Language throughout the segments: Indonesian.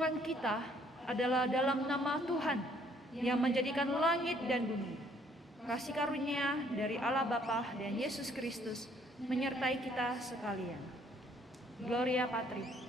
pertolongan kita adalah dalam nama Tuhan yang menjadikan langit dan bumi. Kasih karunia dari Allah Bapa dan Yesus Kristus menyertai kita sekalian. Gloria Patri.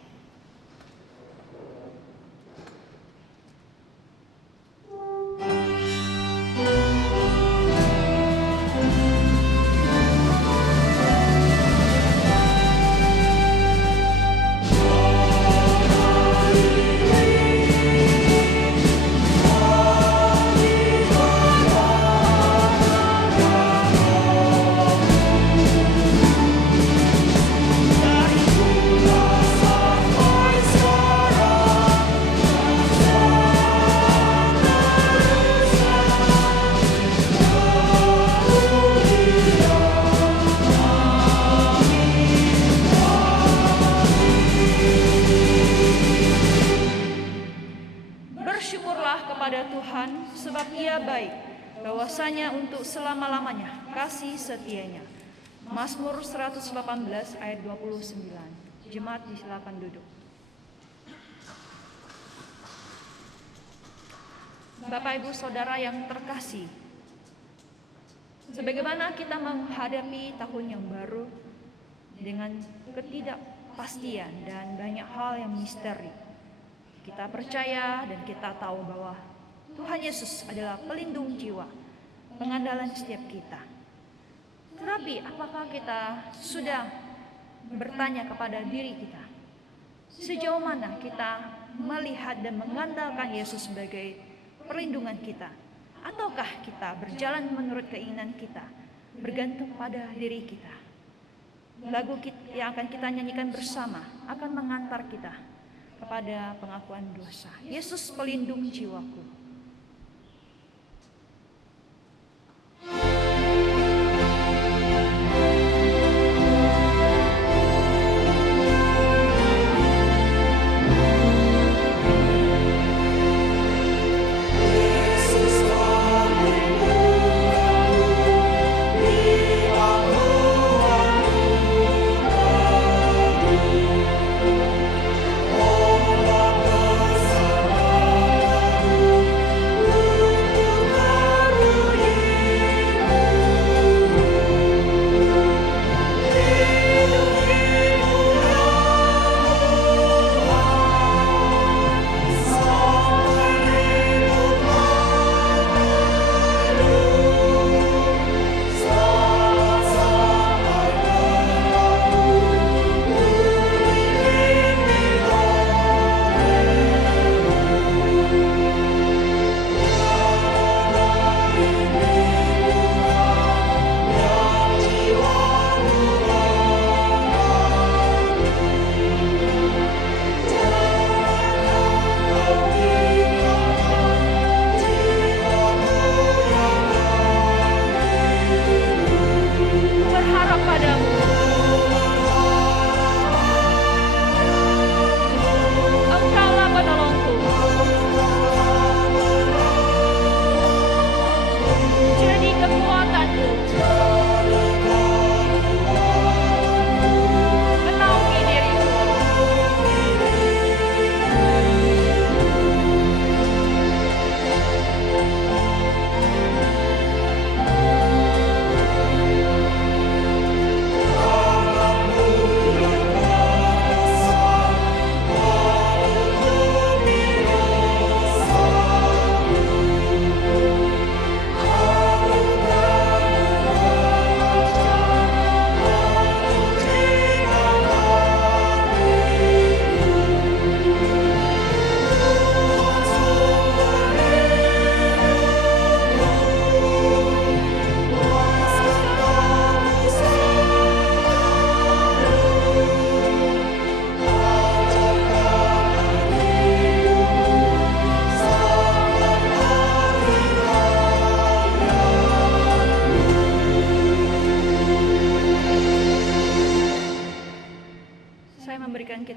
Bahwasanya untuk selama-lamanya kasih setianya. Mazmur 118 ayat 29. Jemaat disilakan duduk. Bapak Ibu Saudara yang terkasih, sebagaimana kita menghadapi tahun yang baru dengan ketidakpastian dan banyak hal yang misteri, kita percaya dan kita tahu bahwa Tuhan Yesus adalah pelindung jiwa, pengandalan setiap kita. Tetapi apakah kita sudah bertanya kepada diri kita, sejauh mana kita melihat dan mengandalkan Yesus sebagai perlindungan kita? Ataukah kita berjalan menurut keinginan kita, bergantung pada diri kita? Lagu yang akan kita nyanyikan bersama akan mengantar kita kepada pengakuan dosa. Yesus pelindung jiwaku.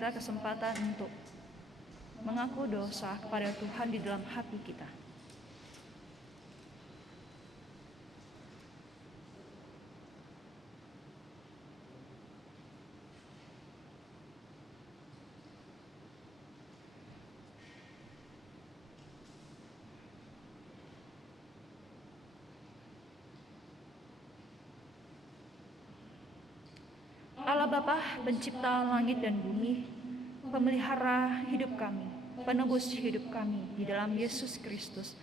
Kesempatan untuk mengaku dosa kepada Tuhan di dalam hati kita. Allah Bapa, pencipta langit dan bumi, pemelihara hidup kami, penebus hidup kami di dalam Yesus Kristus.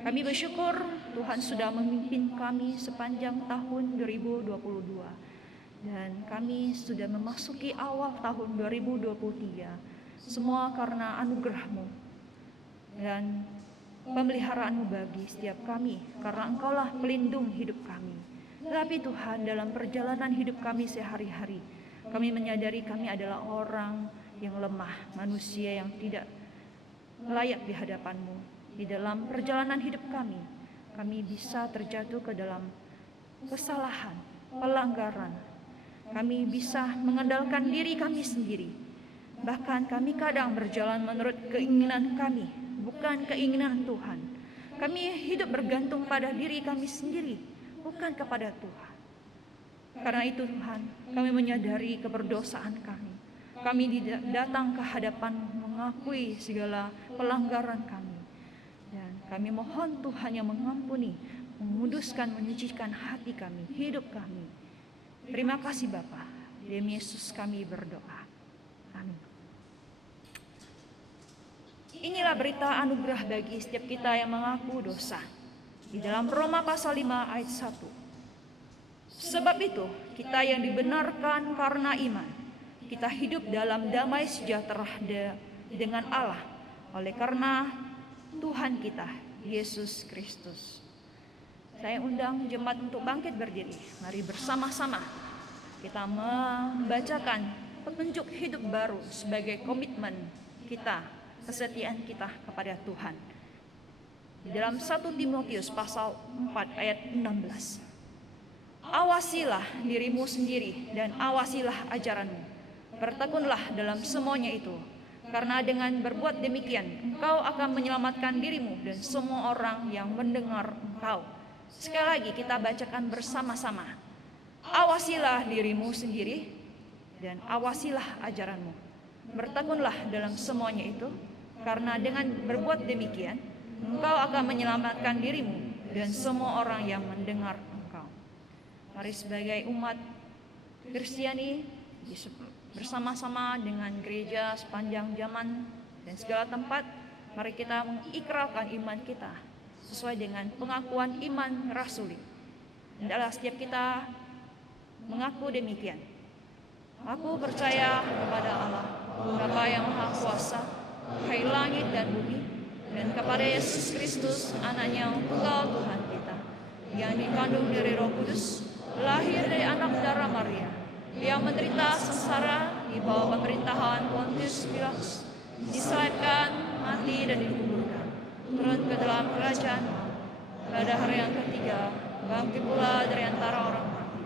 Kami bersyukur Tuhan sudah memimpin kami sepanjang tahun 2022. Dan kami sudah memasuki awal tahun 2023. Semua karena anugerah-Mu dan pemeliharaan-Mu bagi setiap kami, karena Engkaulah pelindung hidup kami. Tetapi Tuhan, dalam perjalanan hidup kami sehari-hari, kami menyadari kami adalah orang yang lemah, manusia yang tidak layak di hadapan-Mu. Di dalam perjalanan hidup kami bisa terjatuh ke dalam kesalahan, pelanggaran. Kami bisa mengandalkan diri kami sendiri. Bahkan kami kadang berjalan menurut keinginan kami, bukan keinginan Tuhan. Kami hidup bergantung pada diri kami sendiri, bukan kepada Tuhan. Karena itu Tuhan, kami menyadari keberdosaan kami. Kami datang ke hadapan mengakui segala pelanggaran kami. Dan kami mohon Tuhan yang mengampuni, menguduskan, menyucikan hati kami, hidup kami. Terima kasih Bapa. Demi Yesus kami berdoa. Amin. Inilah berita anugerah bagi setiap kita yang mengaku dosa. Di dalam Roma pasal 5 ayat 1. Sebab itu, kita yang dibenarkan karena iman, kita hidup dalam damai sejahtera dengan Allah oleh karena Tuhan kita, Yesus Kristus. Saya undang jemaat untuk bangkit berdiri. Mari bersama-sama kita membacakan petunjuk hidup baru sebagai komitmen kita, kesetiaan kita kepada Tuhan. Di dalam 1 Timotius pasal 4 ayat 16. Awasilah dirimu sendiri dan awasilah ajaranmu. Bertekunlah dalam semuanya itu. Karena dengan berbuat demikian, engkau akan menyelamatkan dirimu dan semua orang yang mendengar engkau. Sekali lagi kita bacakan bersama-sama. Awasilah dirimu sendiri dan awasilah ajaranmu. Bertekunlah dalam semuanya itu, karena dengan berbuat demikian, engkau akan menyelamatkan dirimu dan semua orang yang mendengar engkau. Mari sebagai umat Kristiani bersama-sama dengan gereja sepanjang zaman dan segala tempat, mari kita mengikrarkan iman kita sesuai dengan pengakuan iman rasuli. Adalah setiap kita mengaku demikian. Aku percaya kepada Allah, Bapa yang Maha Kuasa, Hai langit dan bumi, dan kepada Yesus Kristus, Anaknya yang tunggal Tuhan kita, yang dikandung dari Roh Kudus, lahir dari anak darah Maria, yang menderita sengsara di bawah pemerintahan Pontius Pilatus, disalibkan, mati dan dikuburkan, turun ke dalam kerajaan, pada hari yang ketiga bangkit pula dari antara orang mati,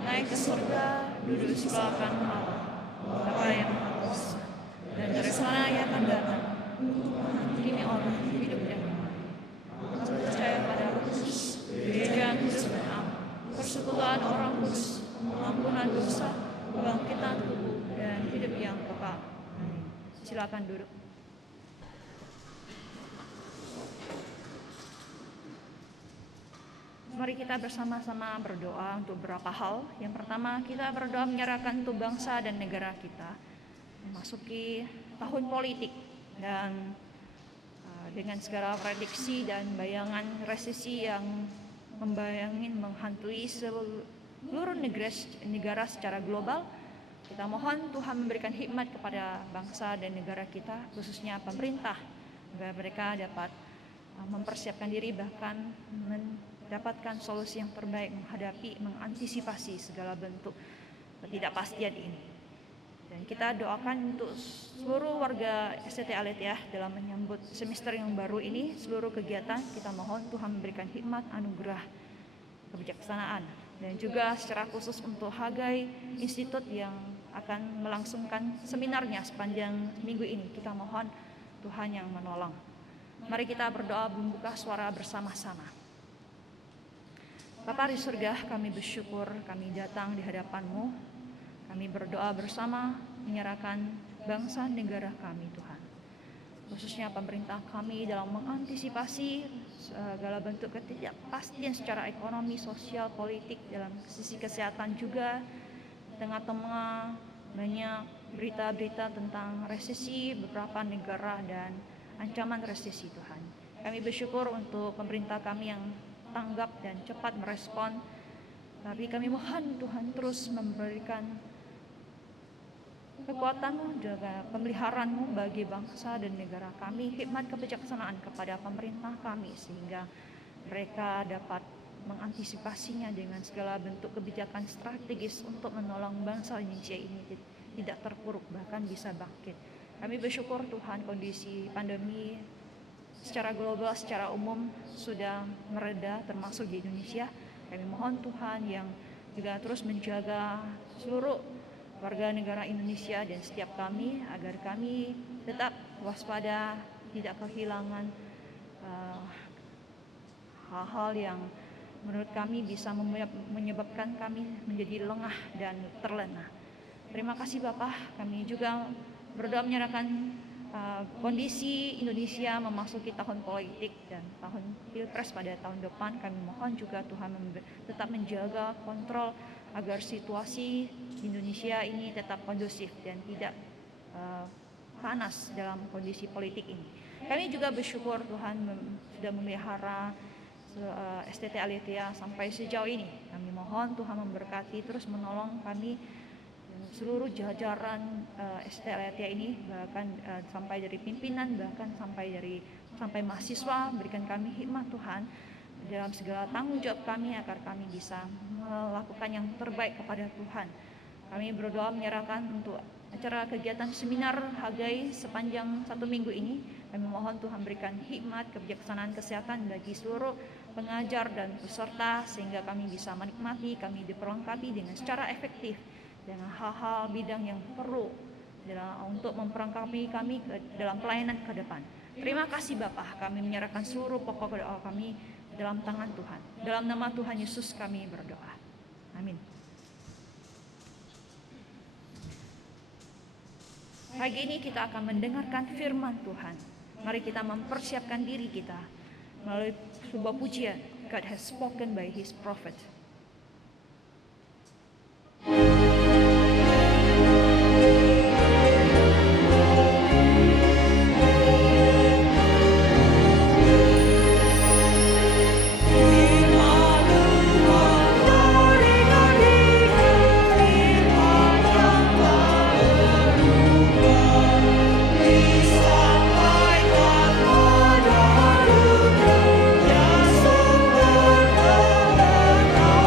naik ke surga, duduk sebelah kanan Allah, Bapa yang Maha Kuasa, dan dari sana Ia akan datang untuk menghakimi orang hidup dan mati. Aku percaya pada Roh Kudus, gereja yang kudus dan am, persekutuan orang kudus, pengampunan dosa, kebangkitan tubuh, dan hidup yang kekal. Silakan duduk. Mari kita bersama-sama berdoa untuk beberapa hal. Yang pertama, kita berdoa menyerahkan untuk bangsa dan negara kita memasuki tahun politik, dan dengan segala prediksi dan bayangan resesi yang menghantui seluruh negara secara global, kita mohon Tuhan memberikan hikmat kepada bangsa dan negara kita, khususnya pemerintah, agar mereka dapat mempersiapkan diri, bahkan mendapatkan solusi yang terbaik mengantisipasi segala bentuk ketidakpastian ini. Dan kita doakan untuk seluruh warga SCT Aletheia dalam menyambut semester yang baru ini, seluruh kegiatan kita mohon Tuhan memberikan hikmat, anugerah, kebijaksanaan, dan juga secara khusus untuk Hagai Institut yang akan melangsungkan seminarnya sepanjang minggu ini. Kita mohon Tuhan yang menolong. Mari kita berdoa membuka suara bersama-sama. Bapa di surga, kami bersyukur kami datang di hadapan-Mu. Kami berdoa bersama menyerahkan bangsa negara kami Tuhan. Khususnya pemerintah kami dalam mengantisipasi segala bentuk ketidakpastian secara ekonomi, sosial, politik, dalam sisi kesehatan juga, tengah-tengah banyak berita-berita tentang resesi beberapa negara dan ancaman resesi Tuhan. Kami bersyukur untuk pemerintah kami yang tanggap dan cepat merespon. Tapi kami mohon Tuhan terus memberikan kekuatan-Mu juga pemeliharaan-Mu bagi bangsa dan negara kami, hikmat kebijaksanaan kepada pemerintah kami sehingga mereka dapat mengantisipasinya dengan segala bentuk kebijakan strategis untuk menolong bangsa Indonesia ini tidak terpuruk bahkan bisa bangkit. Kami bersyukur Tuhan kondisi pandemi secara global, secara umum sudah mereda termasuk di Indonesia. Kami mohon Tuhan yang juga terus menjaga seluruh warga negara Indonesia dan setiap kami agar kami tetap waspada, tidak kehilangan hal-hal yang menurut kami bisa menyebabkan kami menjadi lengah dan terlena. Terima kasih Bapak, kami juga berdoa menyerahkan kondisi Indonesia memasuki tahun politik dan tahun Pilpres pada tahun depan. Kami mohon juga Tuhan tetap menjaga kontrol agar situasi Indonesia ini tetap kondusif dan tidak panas dalam kondisi politik ini. Kami juga bersyukur Tuhan sudah memelihara STT Aletheia sampai sejauh ini. Kami mohon Tuhan memberkati terus menolong kami seluruh jajaran STT Aletheia ini, bahkan sampai dari pimpinan, bahkan sampai mahasiswa, berikan kami hikmat Tuhan dalam segala tanggung jawab kami agar kami bisa melakukan yang terbaik kepada Tuhan. Kami berdoa menyerahkan untuk acara kegiatan seminar Hagai sepanjang 1 minggu ini. Kami mohon Tuhan berikan hikmat, kebijaksanaan, kesehatan bagi seluruh pengajar dan peserta sehingga kami bisa menikmati, kami diperlengkapi dengan secara efektif dengan hal-hal bidang yang perlu untuk memperlengkapi kami dalam pelayanan ke depan. Terima kasih Bapak, kami menyerahkan seluruh pokok doa kami dalam tangan Tuhan. Dalam nama Tuhan Yesus kami berdoa. Amin. Pagi ini kita akan mendengarkan firman Tuhan. Mari kita mempersiapkan diri kita melalui sebuah pujian, God has spoken by His prophet. Ya sumber kebenaran.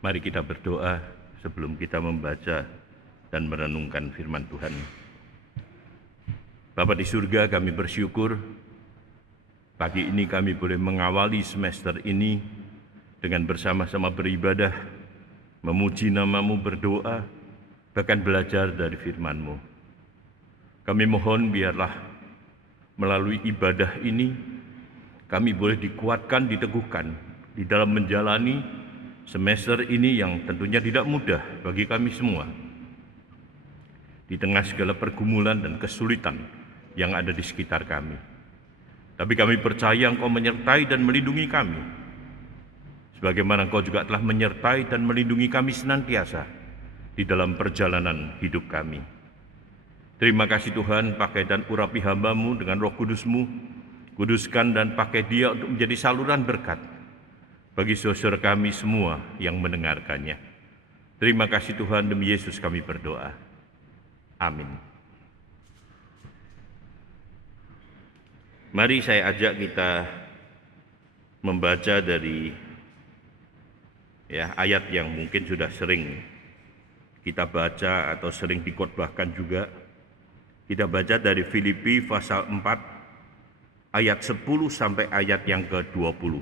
Mari kita berdoa sebelum kita membaca dan merenungkan firman Tuhan. Bapa di surga, kami bersyukur pagi ini kami boleh mengawali semester ini dengan bersama-sama beribadah, memuji nama-Mu, berdoa, bahkan belajar dari firman-Mu. Kami mohon biarlah melalui ibadah ini kami boleh dikuatkan, diteguhkan di dalam menjalani semester ini yang tentunya tidak mudah bagi kami semua. Di tengah segala pergumulan dan kesulitan yang ada di sekitar kami. Tapi kami percaya Engkau menyertai dan melindungi kami. Sebagaimana Engkau juga telah menyertai dan melindungi kami senantiasa di dalam perjalanan hidup kami. Terima kasih Tuhan, pakai dan urapi hamba-Mu dengan Roh Kudus-Mu. Kuduskan dan pakai dia untuk menjadi saluran berkat bagi saudara kami semua yang mendengarkannya. Terima kasih Tuhan, demi Yesus kami berdoa. Amin. Mari saya ajak kita membaca dari ayat yang mungkin sudah sering kita baca atau sering dikhotbahkan juga. Kita baca dari Filipi pasal 4 ayat 10 sampai ayat yang ke-20.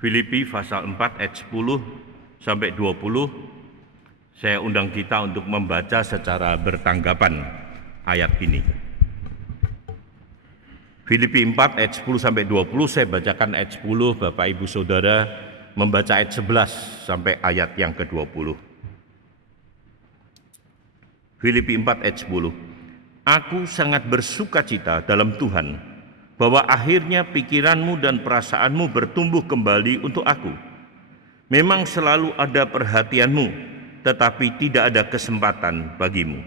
Filipi pasal 4 ayat 10 sampai 20, saya undang kita untuk membaca secara bertanggapan ayat ini. Filipi 4 ayat 10 sampai 20, saya bacakan ayat 10, Bapak Ibu Saudara membaca ayat 11 sampai ayat yang ke-20. Filipi 4 ayat 10, Aku sangat bersukacita dalam Tuhan, bahwa akhirnya pikiranmu dan perasaanmu bertumbuh kembali untuk aku. Memang selalu ada perhatianmu, tetapi tidak ada kesempatan bagimu.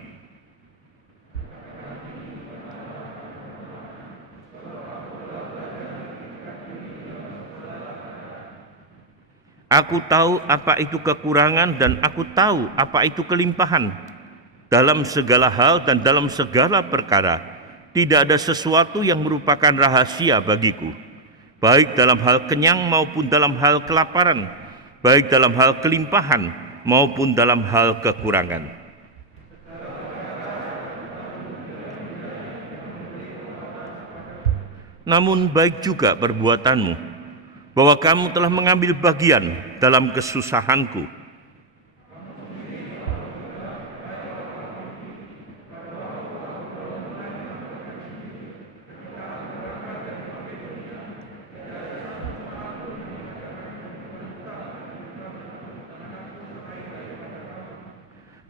Aku tahu apa itu kekurangan dan aku tahu apa itu kelimpahan. Dalam segala hal dan dalam segala perkara, tidak ada sesuatu yang merupakan rahasia bagiku, baik dalam hal kenyang maupun dalam hal kelaparan, baik dalam hal kelimpahan maupun dalam hal kekurangan. Namun baik juga perbuatanmu, bahwa kamu telah mengambil bagian dalam kesusahanku.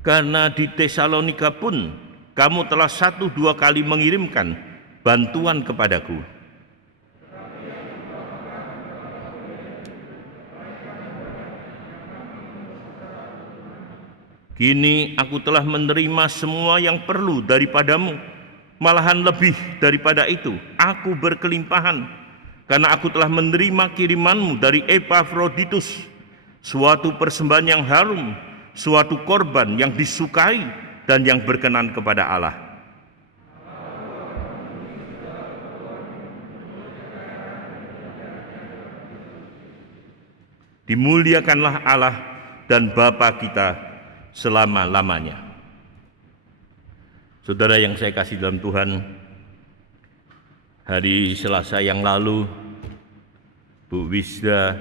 Karena di Tesalonika pun kamu telah 1-2 kali mengirimkan bantuan kepadaku. Kini aku telah menerima semua yang perlu daripadamu, malahan lebih daripada itu, aku berkelimpahan, karena aku telah menerima kirimanmu dari Epafroditus, suatu persembahan yang harum, suatu korban yang disukai dan yang berkenan kepada Allah. Dimuliakanlah Allah dan Bapa kita selama-lamanya. Saudara yang saya kasih dalam Tuhan, hari Selasa yang lalu Bu Wisda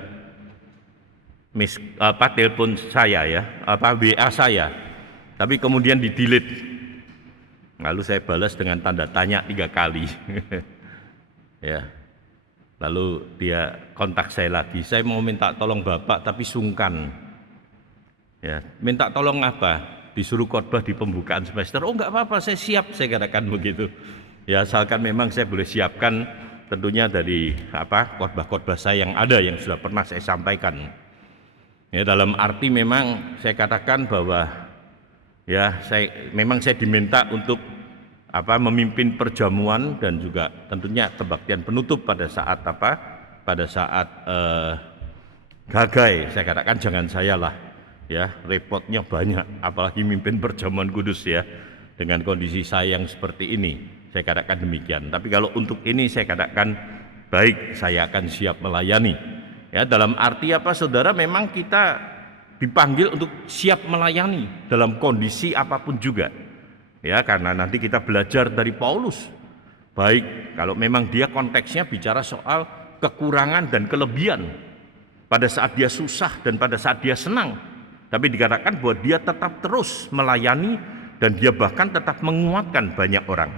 telepon saya WA saya, tapi kemudian di-delete. Lalu saya balas dengan tanda tanya 3 kali. Ya. Lalu dia kontak saya lagi, saya mau minta tolong Bapak tapi sungkan. Ya, minta tolong apa? Disuruh khotbah di pembukaan semester. Oh enggak apa-apa, saya siap, saya katakan begitu. Ya, asalkan memang saya boleh siapkan tentunya dari khotbah-khotbah saya yang ada yang sudah pernah saya sampaikan. Ya, dalam arti memang saya katakan bahwa saya diminta untuk memimpin perjamuan dan juga tentunya kebaktian penutup pada saat gagai. Saya katakan jangan saya lah, ya repotnya banyak, apalagi mimpin perjamuan kudus ya dengan kondisi saya yang seperti ini. Saya katakan demikian. Tapi kalau untuk ini saya katakan baik, saya akan siap melayani. Ya, dalam arti apa saudara, memang kita dipanggil untuk siap melayani dalam kondisi apapun juga. Ya, karena nanti kita belajar dari Paulus. Baik kalau memang dia konteksnya bicara soal kekurangan dan kelebihan pada saat dia susah dan pada saat dia senang. Tapi dikatakan bahwa dia tetap terus melayani dan dia bahkan tetap menguatkan banyak orang.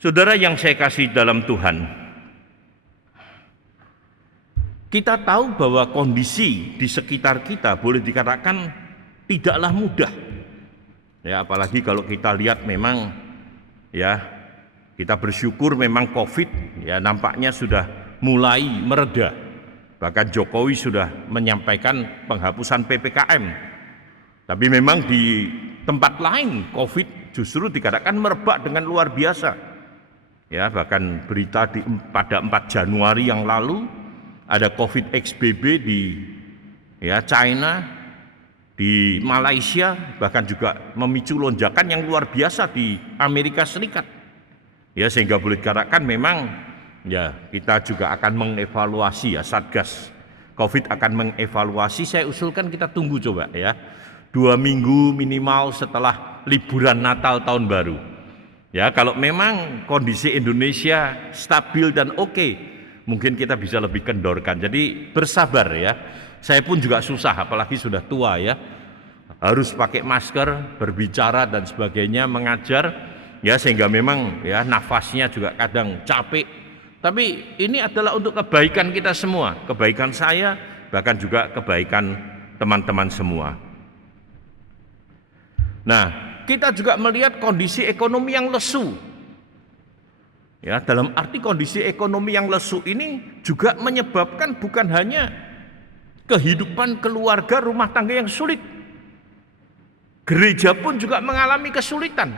Saudara yang saya kasih dalam Tuhan, kita tahu bahwa kondisi di sekitar kita boleh dikatakan tidaklah mudah. Ya, apalagi kalau kita lihat memang ya, kita bersyukur memang Covid ya nampaknya sudah mulai mereda. Bahkan Jokowi sudah menyampaikan penghapusan PPKM. Tapi memang di tempat lain Covid justru dikatakan merebak dengan luar biasa. Ya, bahkan berita pada 4 Januari yang lalu ada Covid XBB di China, di Malaysia, bahkan juga memicu lonjakan yang luar biasa di Amerika Serikat. Ya, sehingga boleh dikatakan memang ya kita juga akan mengevaluasi, ya Satgas Covid akan mengevaluasi. Saya usulkan kita tunggu coba ya 2 minggu minimal setelah liburan Natal tahun baru. Ya, kalau memang kondisi Indonesia stabil dan oke, mungkin kita bisa lebih kendorkan. Jadi bersabar ya. Saya pun juga susah, apalagi sudah tua ya. Harus pakai masker, berbicara dan sebagainya, mengajar ya, sehingga memang ya nafasnya juga kadang capek. Tapi ini adalah untuk kebaikan kita semua, kebaikan saya, bahkan juga kebaikan teman-teman semua. Nah, kita juga melihat kondisi ekonomi yang lesu. Ya, dalam arti kondisi ekonomi yang lesu ini juga menyebabkan bukan hanya kehidupan keluarga rumah tangga yang sulit. Gereja pun juga mengalami kesulitan.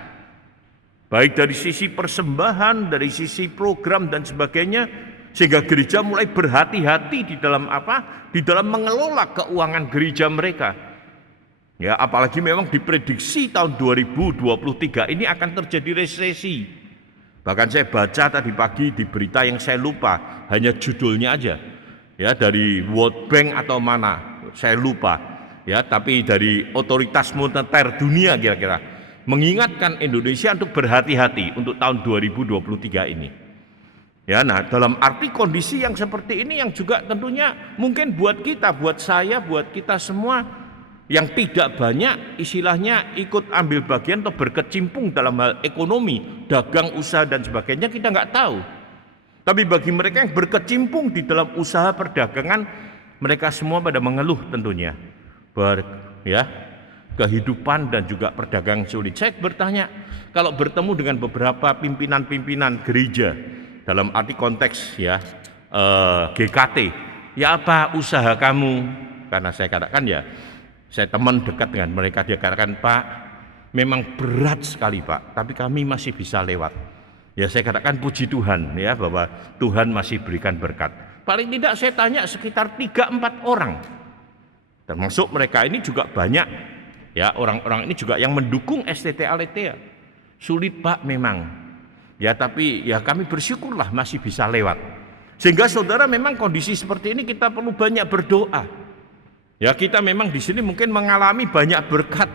Baik dari sisi persembahan, dari sisi program dan sebagainya, sehingga gereja mulai berhati-hati di dalam apa? Di dalam mengelola keuangan gereja mereka. Ya, apalagi memang diprediksi tahun 2023 ini akan terjadi resesi. Bahkan saya baca tadi pagi di berita yang saya lupa, hanya judulnya aja. Ya, dari World Bank atau mana, saya lupa. Ya, tapi dari Otoritas Moneter Dunia kira-kira mengingatkan Indonesia untuk berhati-hati untuk tahun 2023 ini. Ya, nah dalam arti kondisi yang seperti ini yang juga tentunya mungkin buat kita, buat saya, buat kita semua yang tidak banyak istilahnya ikut ambil bagian atau berkecimpung dalam hal ekonomi, dagang, usaha dan sebagainya, kita nggak tahu. Tapi bagi mereka yang berkecimpung di dalam usaha perdagangan, mereka semua pada mengeluh tentunya. Kehidupan dan juga perdagangan sulit. Saya bertanya, kalau bertemu dengan beberapa pimpinan-pimpinan gereja dalam arti konteks ya GKT, ya apa usaha kamu? Karena saya katakan ya, saya teman dekat dengan mereka, dia katakan, Pak, memang berat sekali Pak, tapi kami masih bisa lewat. Ya saya katakan puji Tuhan ya, bahwa Tuhan masih berikan berkat. Paling tidak saya tanya sekitar 3-4 orang, termasuk mereka ini juga banyak ya, orang-orang ini juga yang mendukung STT Aletheia. Sulit Pak memang ya, tapi ya kami bersyukurlah masih bisa lewat. Sehingga saudara, memang kondisi seperti ini kita perlu banyak berdoa. Ya, kita memang di sini mungkin mengalami banyak berkat.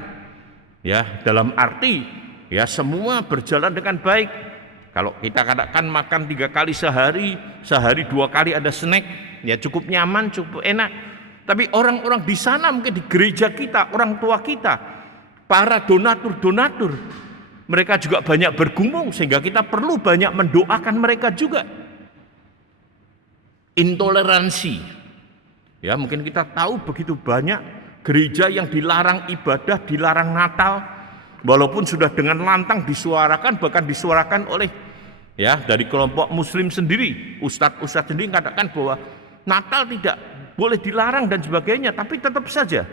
Ya, dalam arti ya semua berjalan dengan baik. Kalau kita katakan makan 3 kali sehari 2 kali ada snack, ya cukup nyaman, cukup enak. Tapi orang-orang di sana mungkin di gereja kita, orang tua kita, para donatur, mereka juga banyak bergumul, sehingga kita perlu banyak mendoakan mereka juga. Intoleransi. Ya, mungkin kita tahu begitu banyak gereja yang dilarang ibadah, dilarang Natal, walaupun sudah dengan lantang disuarakan, bahkan disuarakan oleh ya dari kelompok Muslim sendiri, ustadz sendiri katakan bahwa Natal tidak boleh dilarang dan sebagainya, tapi tetap saja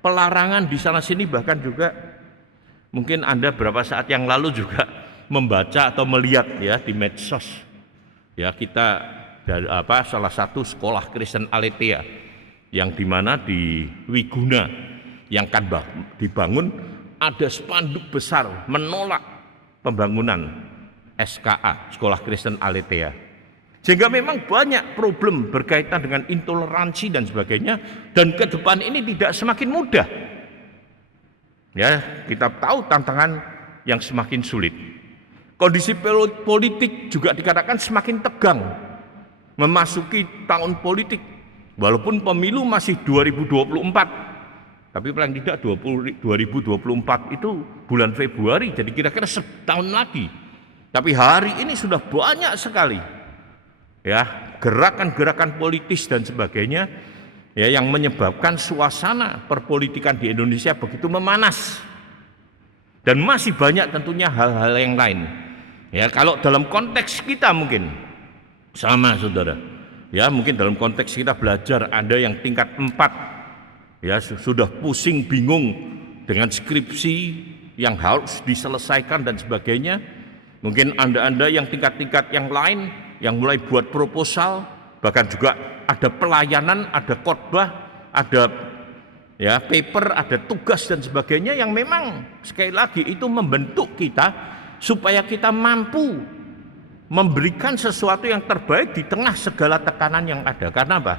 pelarangan di sana sini. Bahkan juga mungkin Anda beberapa saat yang lalu juga membaca atau melihat ya di medsos ya, kita dari salah satu sekolah Kristen Aletheia yang dimana di Wiguna yang akan dibangun, ada spanduk besar menolak pembangunan SKA, Sekolah Kristen Aletheia. Sehingga memang banyak problem berkaitan dengan intoleransi dan sebagainya, dan ke depan ini tidak semakin mudah. Ya, kita tahu tantangan yang semakin sulit. Kondisi politik juga dikatakan semakin tegang. Memasuki tahun politik, walaupun pemilu masih 2024, tapi paling tidak 2024 itu bulan Februari, jadi kira-kira setahun lagi. Tapi hari ini sudah banyak sekali ya gerakan-gerakan politis dan sebagainya ya yang menyebabkan suasana perpolitikan di Indonesia begitu memanas. Dan masih banyak tentunya hal-hal yang lain. Ya, kalau dalam konteks kita mungkin sama saudara. Ya, mungkin dalam konteks kita belajar ada yang tingkat 4 ya sudah pusing bingung dengan skripsi yang harus diselesaikan dan sebagainya. Mungkin Anda yang tingkat-tingkat yang lain yang mulai buat proposal, bahkan juga ada pelayanan, ada khotbah, ada ya paper, ada tugas dan sebagainya yang memang sekali lagi itu membentuk kita supaya kita mampu memberikan sesuatu yang terbaik di tengah segala tekanan yang ada. Karena apa?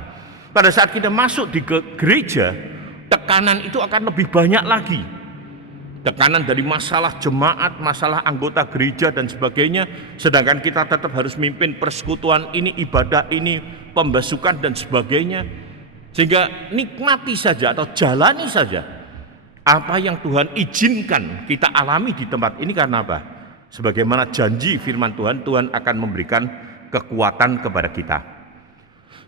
Pada saat kita masuk di gereja, tekanan itu akan lebih banyak lagi. Tekanan dari masalah jemaat, masalah anggota gereja dan sebagainya. Sedangkan kita tetap harus mimpin persekutuan ini, ibadah ini, pembasukan dan sebagainya. Sehingga nikmati saja atau jalani saja apa yang Tuhan izinkan kita alami di tempat ini. Karena apa? Sebagaimana janji firman Tuhan, Tuhan akan memberikan kekuatan kepada kita.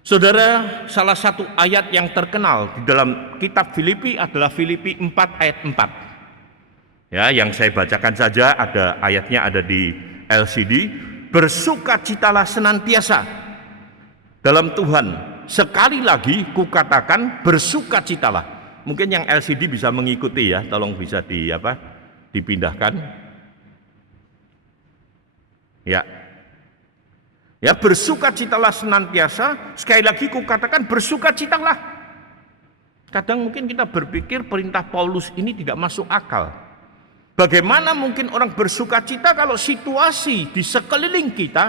Saudara, salah satu ayat yang terkenal di dalam kitab Filipi adalah Filipi 4 ayat 4. Ya, yang saya bacakan saja, ada ayatnya ada di LCD. Bersukacitalah senantiasa dalam Tuhan. Sekali lagi kukatakan bersukacitalah. Mungkin yang LCD bisa mengikuti ya, tolong bisa dipindahkan. Ya. Ya, bersukacitalah senantiasa. Sekali lagi kukatakan bersukacitalah. Kadang mungkin kita berpikir perintah Paulus ini tidak masuk akal. Bagaimana mungkin orang bersukacita kalau situasi di sekeliling kita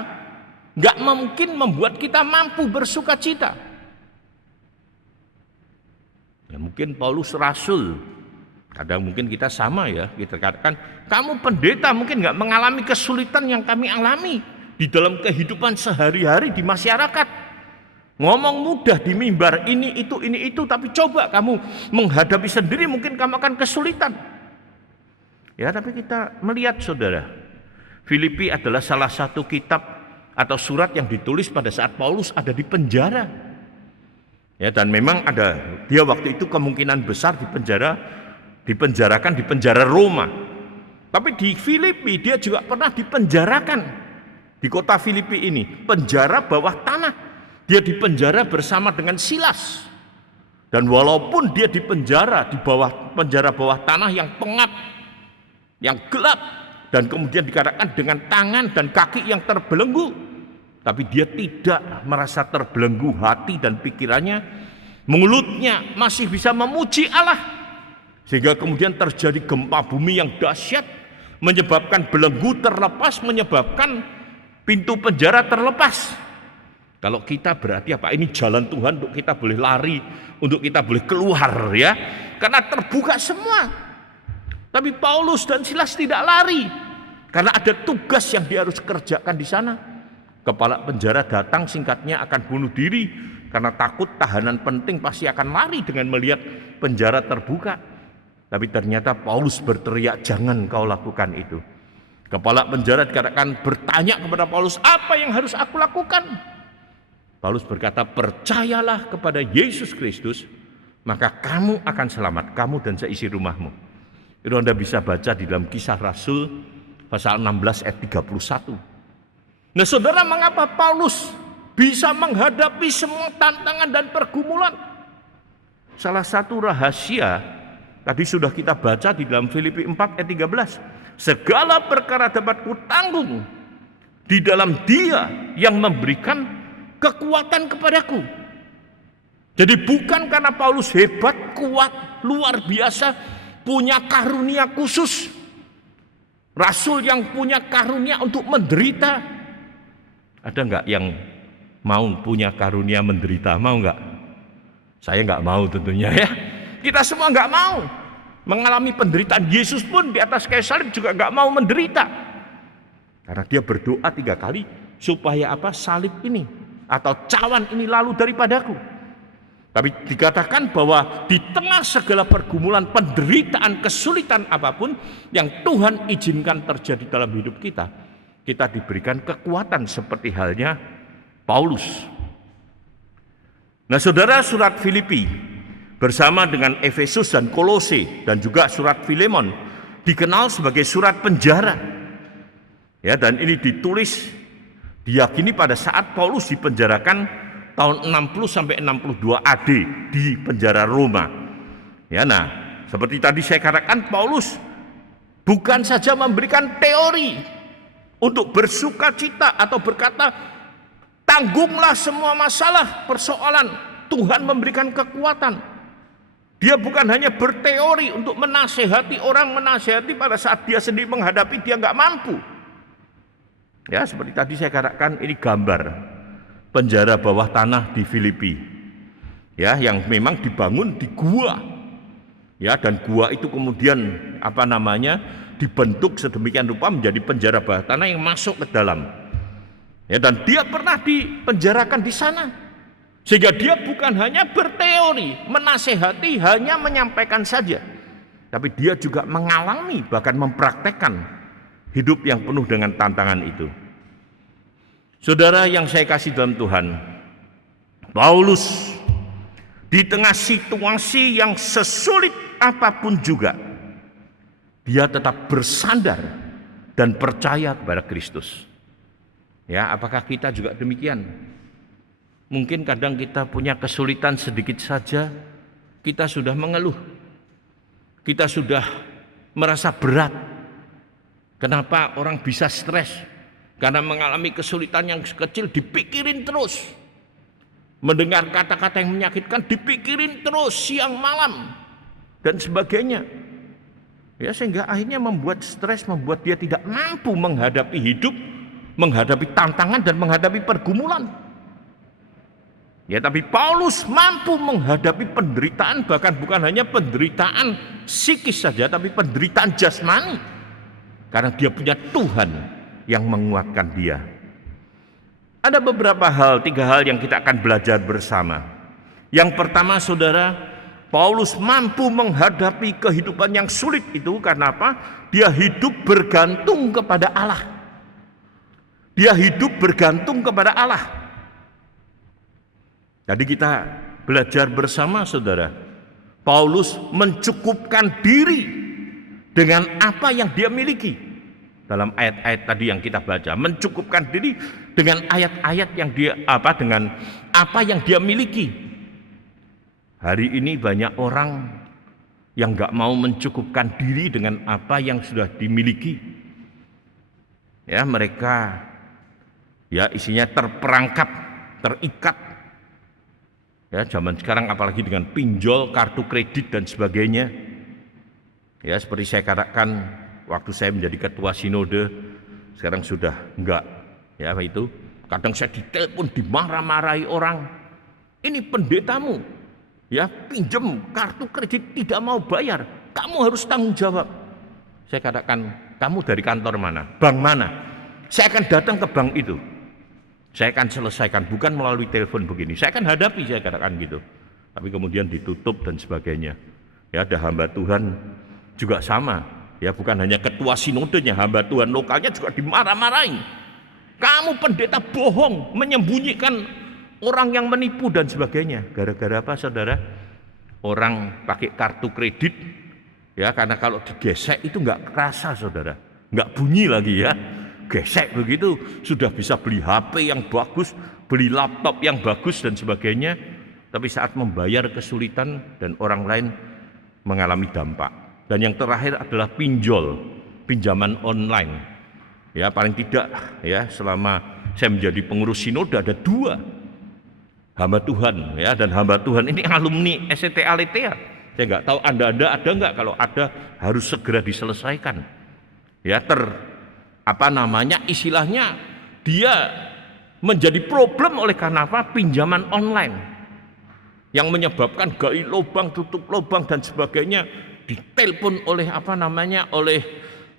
nggak mungkin membuat kita mampu bersukacita? Ya, mungkin Paulus rasul. Kadang mungkin kita sama ya, kita katakan kamu pendeta mungkin nggak mengalami kesulitan yang kami alami di dalam kehidupan sehari-hari di masyarakat. Ngomong mudah di mimbar ini itu, tapi coba kamu menghadapi sendiri mungkin kamu akan kesulitan. Ya, tapi kita melihat saudara, Filipi adalah salah satu kitab atau surat yang ditulis pada saat Paulus ada di penjara. Ya, dan memang ada dia waktu itu kemungkinan besar dipenjarakan di penjara Roma. Tapi di Filipi dia juga pernah dipenjarakan di kota Filipi ini, penjara bawah tanah. Dia dipenjara bersama dengan Silas. Dan walaupun dia dipenjara di bawah penjara bawah tanah yang pengap, yang gelap, dan kemudian dikatakan dengan tangan dan kaki yang terbelenggu, tapi dia tidak merasa terbelenggu hati dan pikirannya. Mulutnya masih bisa memuji Allah, sehingga kemudian terjadi gempa bumi yang dahsyat, menyebabkan belenggu terlepas, menyebabkan pintu penjara terlepas. Kalau kita berarti apa? Ini jalan Tuhan untuk kita boleh lari, untuk kita boleh keluar ya, karena terbuka semua. Tapi Paulus dan Silas tidak lari karena ada tugas yang dia harus kerjakan di sana. Kepala penjara datang, singkatnya akan bunuh diri karena takut tahanan penting pasti akan lari dengan melihat penjara terbuka. Tapi ternyata Paulus berteriak, jangan kau lakukan itu. Kepala penjara dikatakan bertanya kepada Paulus, apa yang harus aku lakukan? Paulus berkata, percayalah kepada Yesus Kristus, maka kamu akan selamat, kamu dan seisi rumahmu. Itu Anda bisa baca di dalam Kisah Rasul pasal 16 ayat 31. Nah saudara, mengapa Paulus bisa menghadapi semua tantangan dan pergumulan? Salah satu rahasia tadi sudah kita baca di dalam Filipi 4 ayat 13. Segala perkara dapat kutanggung di dalam Dia yang memberikan kekuatan kepadaku. Jadi bukan karena Paulus hebat, kuat, luar biasa, punya karunia khusus. Rasul yang punya karunia untuk menderita. Ada enggak yang mau punya karunia menderita, mau nggak? Saya nggak mau tentunya ya. Kita semua nggak mau mengalami penderitaan. Yesus pun di atas kayu salib juga nggak mau menderita. Karena dia berdoa 3 kali supaya apa? Salib ini atau cawan ini lalu daripadaku. Tapi dikatakan bahwa di tengah segala pergumulan, penderitaan, kesulitan apapun yang Tuhan izinkan terjadi dalam hidup kita, kita diberikan kekuatan seperti halnya Paulus. Nah saudara, surat Filipi bersama dengan Efesus dan Kolose dan juga surat Filemon dikenal sebagai surat penjara. Ya, dan ini ditulis diyakini pada saat Paulus dipenjarakan tahun 60 sampai 62 AD di penjara Roma. Ya, nah, seperti tadi saya katakan, Paulus bukan saja memberikan teori untuk bersukacita atau berkata tanggunglah semua masalah, persoalan, Tuhan memberikan kekuatan. Dia bukan hanya berteori untuk menasehati orang, menasehati pada saat dia sendiri menghadapi dia nggak mampu. Ya, seperti tadi saya katakan, ini gambar penjara bawah tanah di Filipi, ya, yang memang dibangun di gua, ya, dan gua itu kemudian dibentuk sedemikian rupa menjadi penjara bawah tanah yang masuk ke dalam, ya, dan dia pernah dipenjarakan di sana, sehingga dia bukan hanya berteori, menasehati, hanya menyampaikan saja, tapi dia juga mengalami bahkan mempraktekkan hidup yang penuh dengan tantangan itu. Saudara yang saya kasih dalam Tuhan, Paulus di tengah situasi yang sesulit apapun juga, dia tetap bersandar dan percaya kepada Kristus. Ya, apakah kita juga demikian? Mungkin kadang kita punya kesulitan sedikit saja, kita sudah mengeluh, kita sudah merasa berat. Kenapa orang bisa stres? Karena mengalami kesulitan yang kecil dipikirin terus. Mendengar kata-kata yang menyakitkan dipikirin terus siang malam dan sebagainya. Ya, sehingga akhirnya membuat stres, membuat dia tidak mampu menghadapi hidup, menghadapi tantangan dan menghadapi pergumulan. Ya, tapi Paulus mampu menghadapi penderitaan, bahkan bukan hanya penderitaan psikis saja, tapi penderitaan jasmani. Karena dia punya Tuhan yang menguatkan dia. Ada beberapa hal, 3 hal yang kita akan belajar bersama. Yang pertama, saudara, Paulus mampu menghadapi kehidupan yang sulit itu karena apa? Dia hidup bergantung kepada Allah. Dia hidup bergantung kepada Allah. Jadi kita belajar bersama, saudara. Paulus mencukupkan diri dengan apa yang dia miliki. Dalam ayat-ayat tadi yang kita baca, mencukupkan diri dengan ayat-ayat yang dengan apa yang dia miliki. Hari ini banyak orang yang nggak mau mencukupkan diri dengan apa yang sudah dimiliki. Ya, mereka ya isinya terperangkap, terikat. Ya, zaman sekarang apalagi dengan pinjol, kartu kredit dan sebagainya. Ya, seperti saya katakan, waktu saya menjadi ketua sinode, sekarang sudah enggak, ya itu. Kadang saya ditelepon, dimarah-marahi orang. Ini pendetamu, ya pinjam kartu kredit tidak mau bayar, kamu harus tanggung jawab. Saya katakan, kamu dari kantor mana, bank mana? Saya akan datang ke bank itu, saya akan selesaikan, bukan melalui telepon begini. Saya akan hadapi, saya katakan gitu. Tapi kemudian ditutup dan sebagainya. Ya, ada hamba Tuhan juga sama. Ya, bukan hanya ketua sinodenya, hamba Tuhan lokalnya juga dimarah-marahi. Kamu pendeta bohong, menyembunyikan orang yang menipu dan sebagainya. Gara-gara apa, saudara? Orang pakai kartu kredit, ya, karena kalau digesek itu nggak kerasa, saudara, nggak bunyi lagi ya. Gesek begitu sudah bisa beli HP yang bagus, beli laptop yang bagus dan sebagainya. Tapi saat membayar kesulitan dan orang lain mengalami dampak. Dan yang terakhir adalah pinjol, pinjaman online. Ya, paling tidak ya selama saya menjadi pengurus sinode ada 2 hamba Tuhan, ya, dan hamba Tuhan ini alumni SCT Aletheia. Saya nggak tahu Anda ada nggak, kalau ada harus segera diselesaikan. Ya, istilahnya dia menjadi problem oleh karena apa? Pinjaman online yang menyebabkan gali lubang, tutup lubang dan sebagainya, ditelepon oleh oleh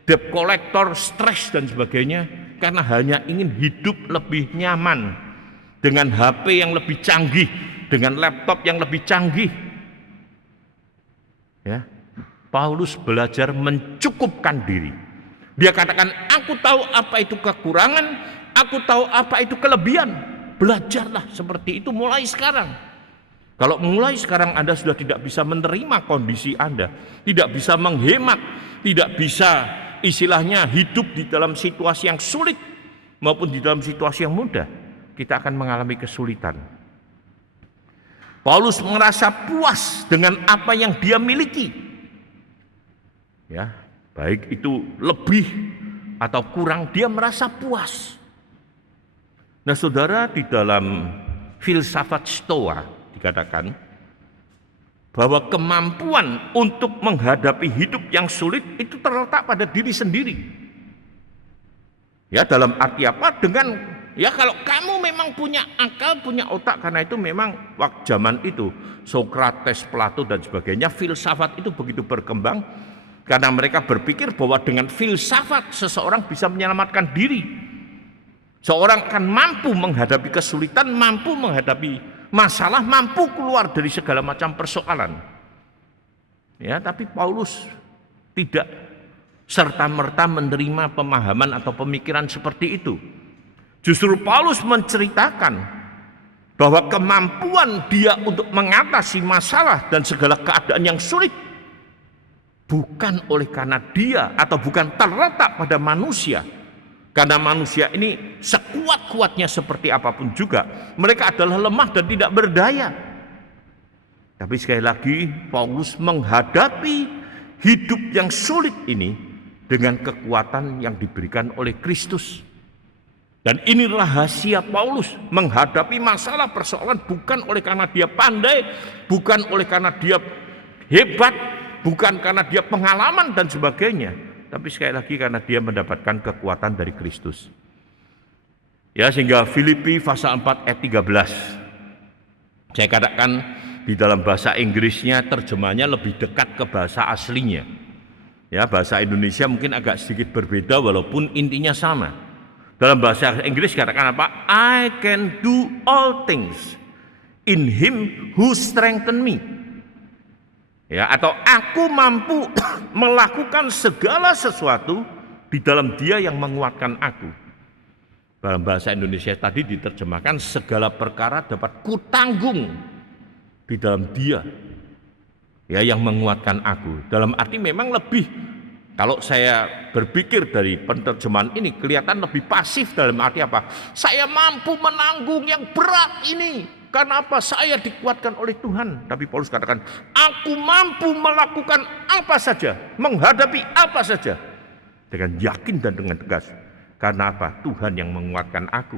debt collector, stres dan sebagainya, karena hanya ingin hidup lebih nyaman dengan HP yang lebih canggih, dengan laptop yang lebih canggih. Ya, Paulus belajar mencukupkan diri. Dia katakan, aku tahu apa itu kekurangan, aku tahu apa itu kelebihan. Belajarlah seperti itu mulai sekarang. Kalau mulai sekarang Anda sudah tidak bisa menerima kondisi Anda, tidak bisa menghemat, tidak bisa istilahnya hidup di dalam situasi yang sulit maupun di dalam situasi yang mudah, kita akan mengalami kesulitan. Paulus merasa puas dengan apa yang dia miliki. Ya, baik itu lebih atau kurang, dia merasa puas. Nah, saudara, di dalam filsafat Stoa dikatakan bahwa kemampuan untuk menghadapi hidup yang sulit itu terletak pada diri sendiri. Ya, dalam arti apa? Dengan ya, kalau kamu memang punya akal, punya otak, karena itu memang waktu zaman itu Sokrates, Plato dan sebagainya, filsafat itu begitu berkembang karena mereka berpikir bahwa dengan filsafat seseorang bisa menyelamatkan diri. Seorang akan mampu menghadapi kesulitan, mampu menghadapi masalah, mampu keluar dari segala macam persoalan. Ya, tapi Paulus tidak serta-merta menerima pemahaman atau pemikiran seperti itu. Justru Paulus menceritakan bahwa kemampuan dia untuk mengatasi masalah dan segala keadaan yang sulit bukan oleh karena dia atau bukan terletak pada manusia. Karena manusia ini sekuat-kuatnya seperti apapun juga, mereka adalah lemah dan tidak berdaya. Tapi sekali lagi, Paulus menghadapi hidup yang sulit ini dengan kekuatan yang diberikan oleh Kristus. Dan ini rahasia Paulus menghadapi masalah persoalan bukan oleh karena dia pandai, bukan oleh karena dia hebat, bukan karena dia pengalaman dan sebagainya, tapi sekali lagi karena dia mendapatkan kekuatan dari Kristus. Ya, sehingga Filipi pasal 4 ayat 13. Saya katakan di dalam bahasa Inggrisnya terjemahnya lebih dekat ke bahasa aslinya. Ya, bahasa Indonesia mungkin agak sedikit berbeda walaupun intinya sama. Dalam bahasa Inggris katakan apa? I can do all things in him who strengthen me. Ya, atau aku mampu melakukan segala sesuatu di dalam Dia yang menguatkan aku. Dalam bahasa Indonesia tadi diterjemahkan segala perkara dapat kutanggung di dalam Dia ya yang menguatkan aku. Dalam arti memang lebih, kalau saya berpikir dari penerjemahan ini kelihatan lebih pasif. Dalam arti apa? Saya mampu menanggung yang berat ini. Karena apa? Saya dikuatkan oleh Tuhan. Tapi Paulus katakan, aku mampu melakukan apa saja, menghadapi apa saja dengan yakin dan dengan tegas. Karena apa? Tuhan yang menguatkan aku.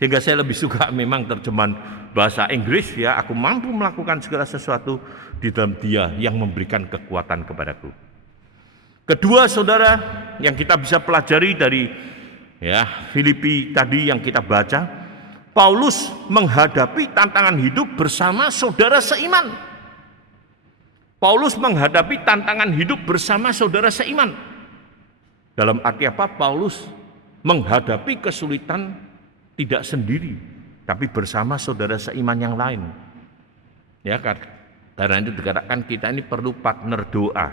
Sehingga saya lebih suka memang terjemahan bahasa Inggris, ya, aku mampu melakukan segala sesuatu di dalam Dia yang memberikan kekuatan kepadaku. Kedua, saudara, yang kita bisa pelajari dari ya Filipi tadi yang kita baca, Paulus menghadapi tantangan hidup bersama saudara seiman. Paulus menghadapi tantangan hidup bersama saudara seiman. Dalam arti apa? Paulus menghadapi kesulitan tidak sendiri, tapi bersama saudara seiman yang lain. Ya, karena itu dikatakan kita ini perlu partner doa.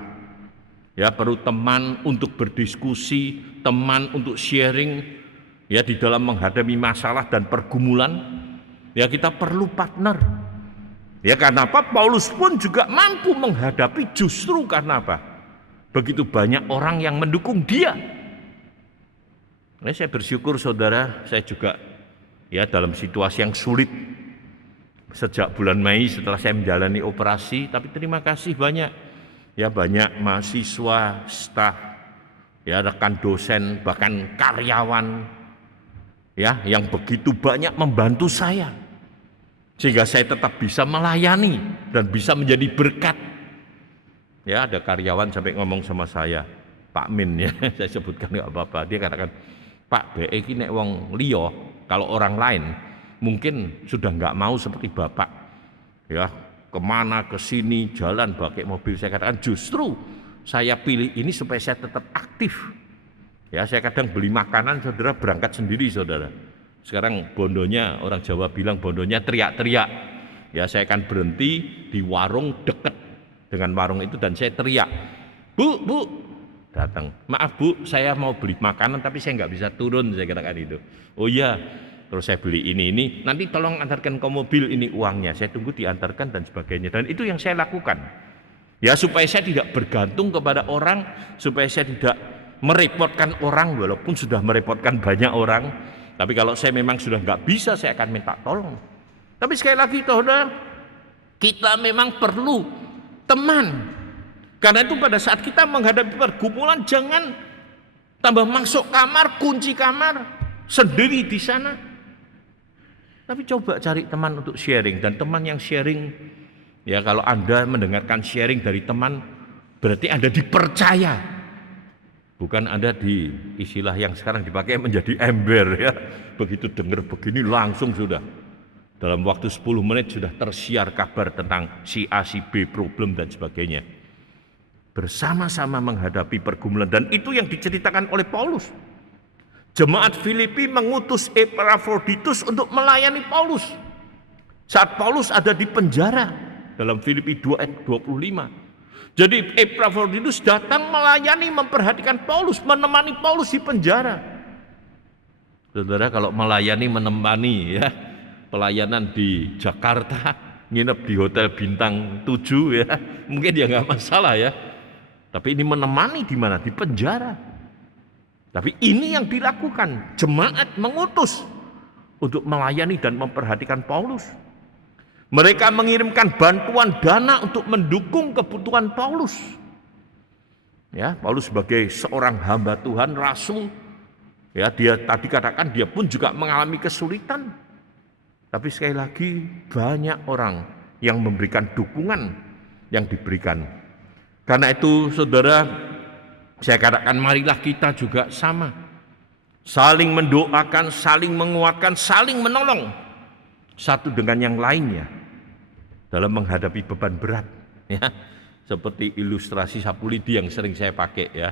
Ya, perlu teman untuk berdiskusi, teman untuk sharing. Ya, di dalam menghadapi masalah dan pergumulan, ya kita perlu partner. Ya, karena apa? Paulus pun juga mampu menghadapi justru karena apa? Begitu banyak orang yang mendukung dia. Nah, saya bersyukur saudara, saya juga ya dalam situasi yang sulit sejak bulan Mei setelah saya menjalani operasi, tapi terima kasih banyak. Ya, banyak mahasiswa, staf, ya rekan dosen, bahkan karyawan ya yang begitu banyak membantu saya sehingga saya tetap bisa melayani dan bisa menjadi berkat. Ya, ada karyawan sampai ngomong sama saya, Pak Min, ya saya sebutkan nggak apa-apa, dia katakan, Pak, BE iki nek wong liya Kalau orang lain mungkin sudah nggak mau seperti Bapak, ya kemana ke sini jalan pakai mobil. Saya katakan justru saya pilih ini supaya saya tetap aktif. Ya, saya kadang beli makanan, saudara, berangkat sendiri, saudara. Sekarang bondonya, orang Jawa bilang bondonya teriak-teriak. Ya, saya akan berhenti di warung dekat dengan warung itu dan saya teriak, Bu, datang. Maaf Bu, saya mau beli makanan tapi saya nggak bisa turun, saya katakan itu. Oh iya, terus saya beli ini, nanti tolong antarkan ke mobil, ini uangnya. Saya tunggu diantarkan dan sebagainya. Dan itu yang saya lakukan. Ya, supaya saya tidak bergantung kepada orang, supaya saya tidak merepotkan orang, walaupun sudah merepotkan banyak orang. Tapi kalau saya memang sudah nggak bisa, saya akan minta tolong. Tapi sekali lagi, saudara, kita memang perlu teman. Karena itu pada saat kita menghadapi pergumulan, jangan tambah masuk kamar, kunci kamar sendiri di sana. Tapi coba cari teman untuk sharing, dan teman yang sharing, ya kalau Anda mendengarkan sharing dari teman, berarti Anda dipercaya. Bukan Anda di istilah yang sekarang dipakai menjadi ember, ya. Begitu dengar begini langsung sudah dalam waktu 10 menit sudah tersiar kabar tentang si A, si B, problem dan sebagainya. Bersama-sama menghadapi pergumulan, dan itu yang diceritakan oleh Paulus. Jemaat Filipi mengutus Epafroditus untuk melayani Paulus. Saat Paulus ada di penjara dalam Filipi 2 ayat 25. Jadi Epafroditus datang melayani, memperhatikan Paulus, menemani Paulus di penjara. Saudara, kalau melayani, menemani, ya, pelayanan di Jakarta, nginep di hotel bintang 7, ya, mungkin ya nggak masalah, ya. Tapi ini menemani di mana? Di penjara. Tapi ini yang dilakukan, jemaat mengutus untuk melayani dan memperhatikan Paulus. Mereka mengirimkan bantuan dana untuk mendukung kebutuhan Paulus. Ya, Paulus sebagai seorang hamba Tuhan, rasul, ya, dia tadi katakan dia pun juga mengalami kesulitan. Tapi sekali lagi banyak orang yang memberikan dukungan yang diberikan. Karena itu, saudara, saya katakan marilah kita juga sama. Saling mendoakan, saling menguatkan, saling menolong satu dengan yang lainnya dalam menghadapi beban berat, ya. Seperti ilustrasi sapu lidi yang sering saya pakai, ya.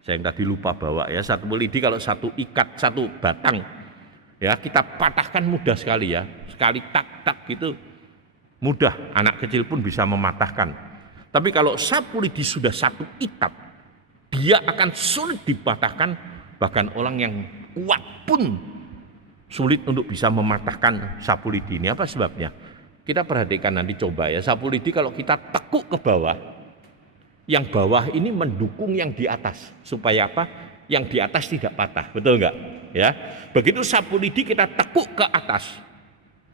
Saya yang tadi lupa bawa, ya. Sapu lidi kalau satu ikat, satu batang, ya, kita patahkan mudah sekali, ya. Sekali tak gitu mudah, anak kecil pun bisa mematahkan. Tapi kalau sapu lidi sudah satu ikat, dia akan sulit dipatahkan, bahkan orang yang kuat pun sulit untuk bisa mematahkan sapu lidi ini. Apa sebabnya? Kita perhatikan nanti, coba, ya, sapu lidi kalau kita tekuk ke bawah, yang bawah ini mendukung yang di atas, supaya apa? Yang di atas tidak patah, betul enggak? Ya, begitu sapu lidi kita tekuk ke atas,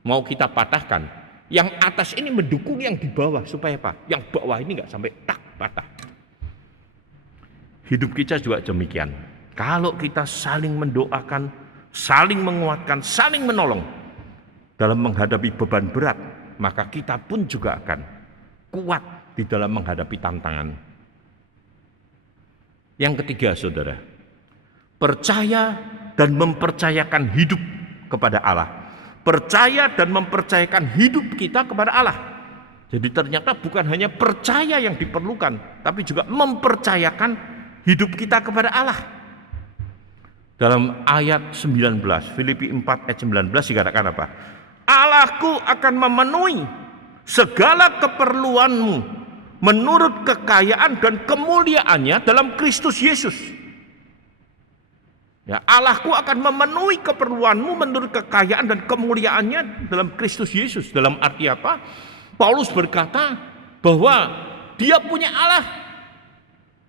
mau kita patahkan, yang atas ini mendukung yang di bawah, supaya apa? Yang bawah ini enggak sampai patah. Hidup kita juga demikian. Kalau kita saling mendoakan, saling menguatkan, saling menolong dalam menghadapi beban berat, maka kita pun juga akan kuat di dalam menghadapi tantangan. Yang ketiga, saudara, percaya dan mempercayakan hidup kepada Allah. Percaya dan mempercayakan hidup kita kepada Allah. Jadi ternyata bukan hanya percaya yang diperlukan, tapi juga mempercayakan hidup kita kepada Allah. Dalam ayat 19, Filipi 4 ayat 19 dikatakan apa? Allahku akan memenuhi segala keperluanmu menurut kekayaan dan kemuliaannya dalam Kristus Yesus. Ya, Allahku akan memenuhi keperluanmu menurut kekayaan dan kemuliaannya dalam Kristus Yesus. Dalam arti apa? Paulus berkata bahwa dia punya Allah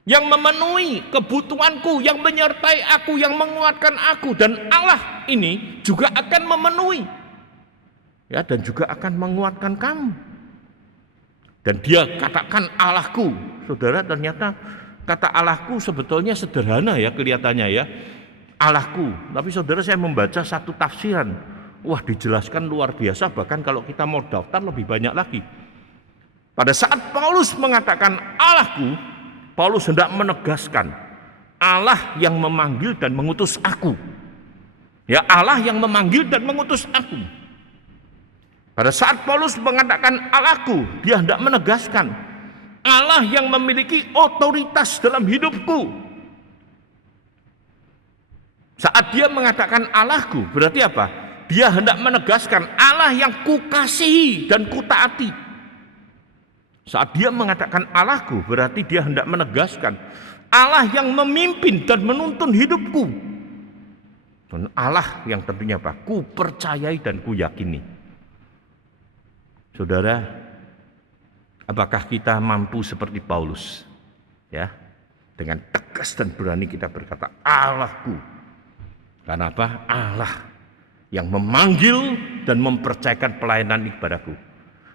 yang memenuhi kebutuhanku, yang menyertai aku, yang menguatkan aku, dan Allah ini juga akan memenuhi, ya, dan juga akan menguatkan kamu. Dan dia katakan Allahku, saudara, ternyata kata Allahku sebetulnya sederhana, ya, kelihatannya, ya, Allahku. Tapi saudara, saya membaca satu tafsiran, wah, dijelaskan luar biasa. Bahkan kalau kita mau daftar lebih banyak lagi. Pada saat Paulus mengatakan Allahku, Paulus hendak menegaskan Allah yang memanggil dan mengutus aku. Ya, Allah yang memanggil dan mengutus aku. Pada saat Paulus mengatakan Allahku, dia hendak menegaskan Allah yang memiliki otoritas dalam hidupku. Saat dia mengatakan Allahku, berarti apa? Dia hendak menegaskan Allah yang kukasihi dan kutaati. Saat dia mengatakan Allahku, berarti dia hendak menegaskan Allah yang memimpin dan menuntun hidupku. Dan Allah yang tentunya apa? Ku percayai dan ku yakini. Saudara, apakah kita mampu seperti Paulus? Ya, dengan tegas dan berani kita berkata Allahku. Karena apa? Allah yang memanggil dan mempercayakan pelayanan kepadaku.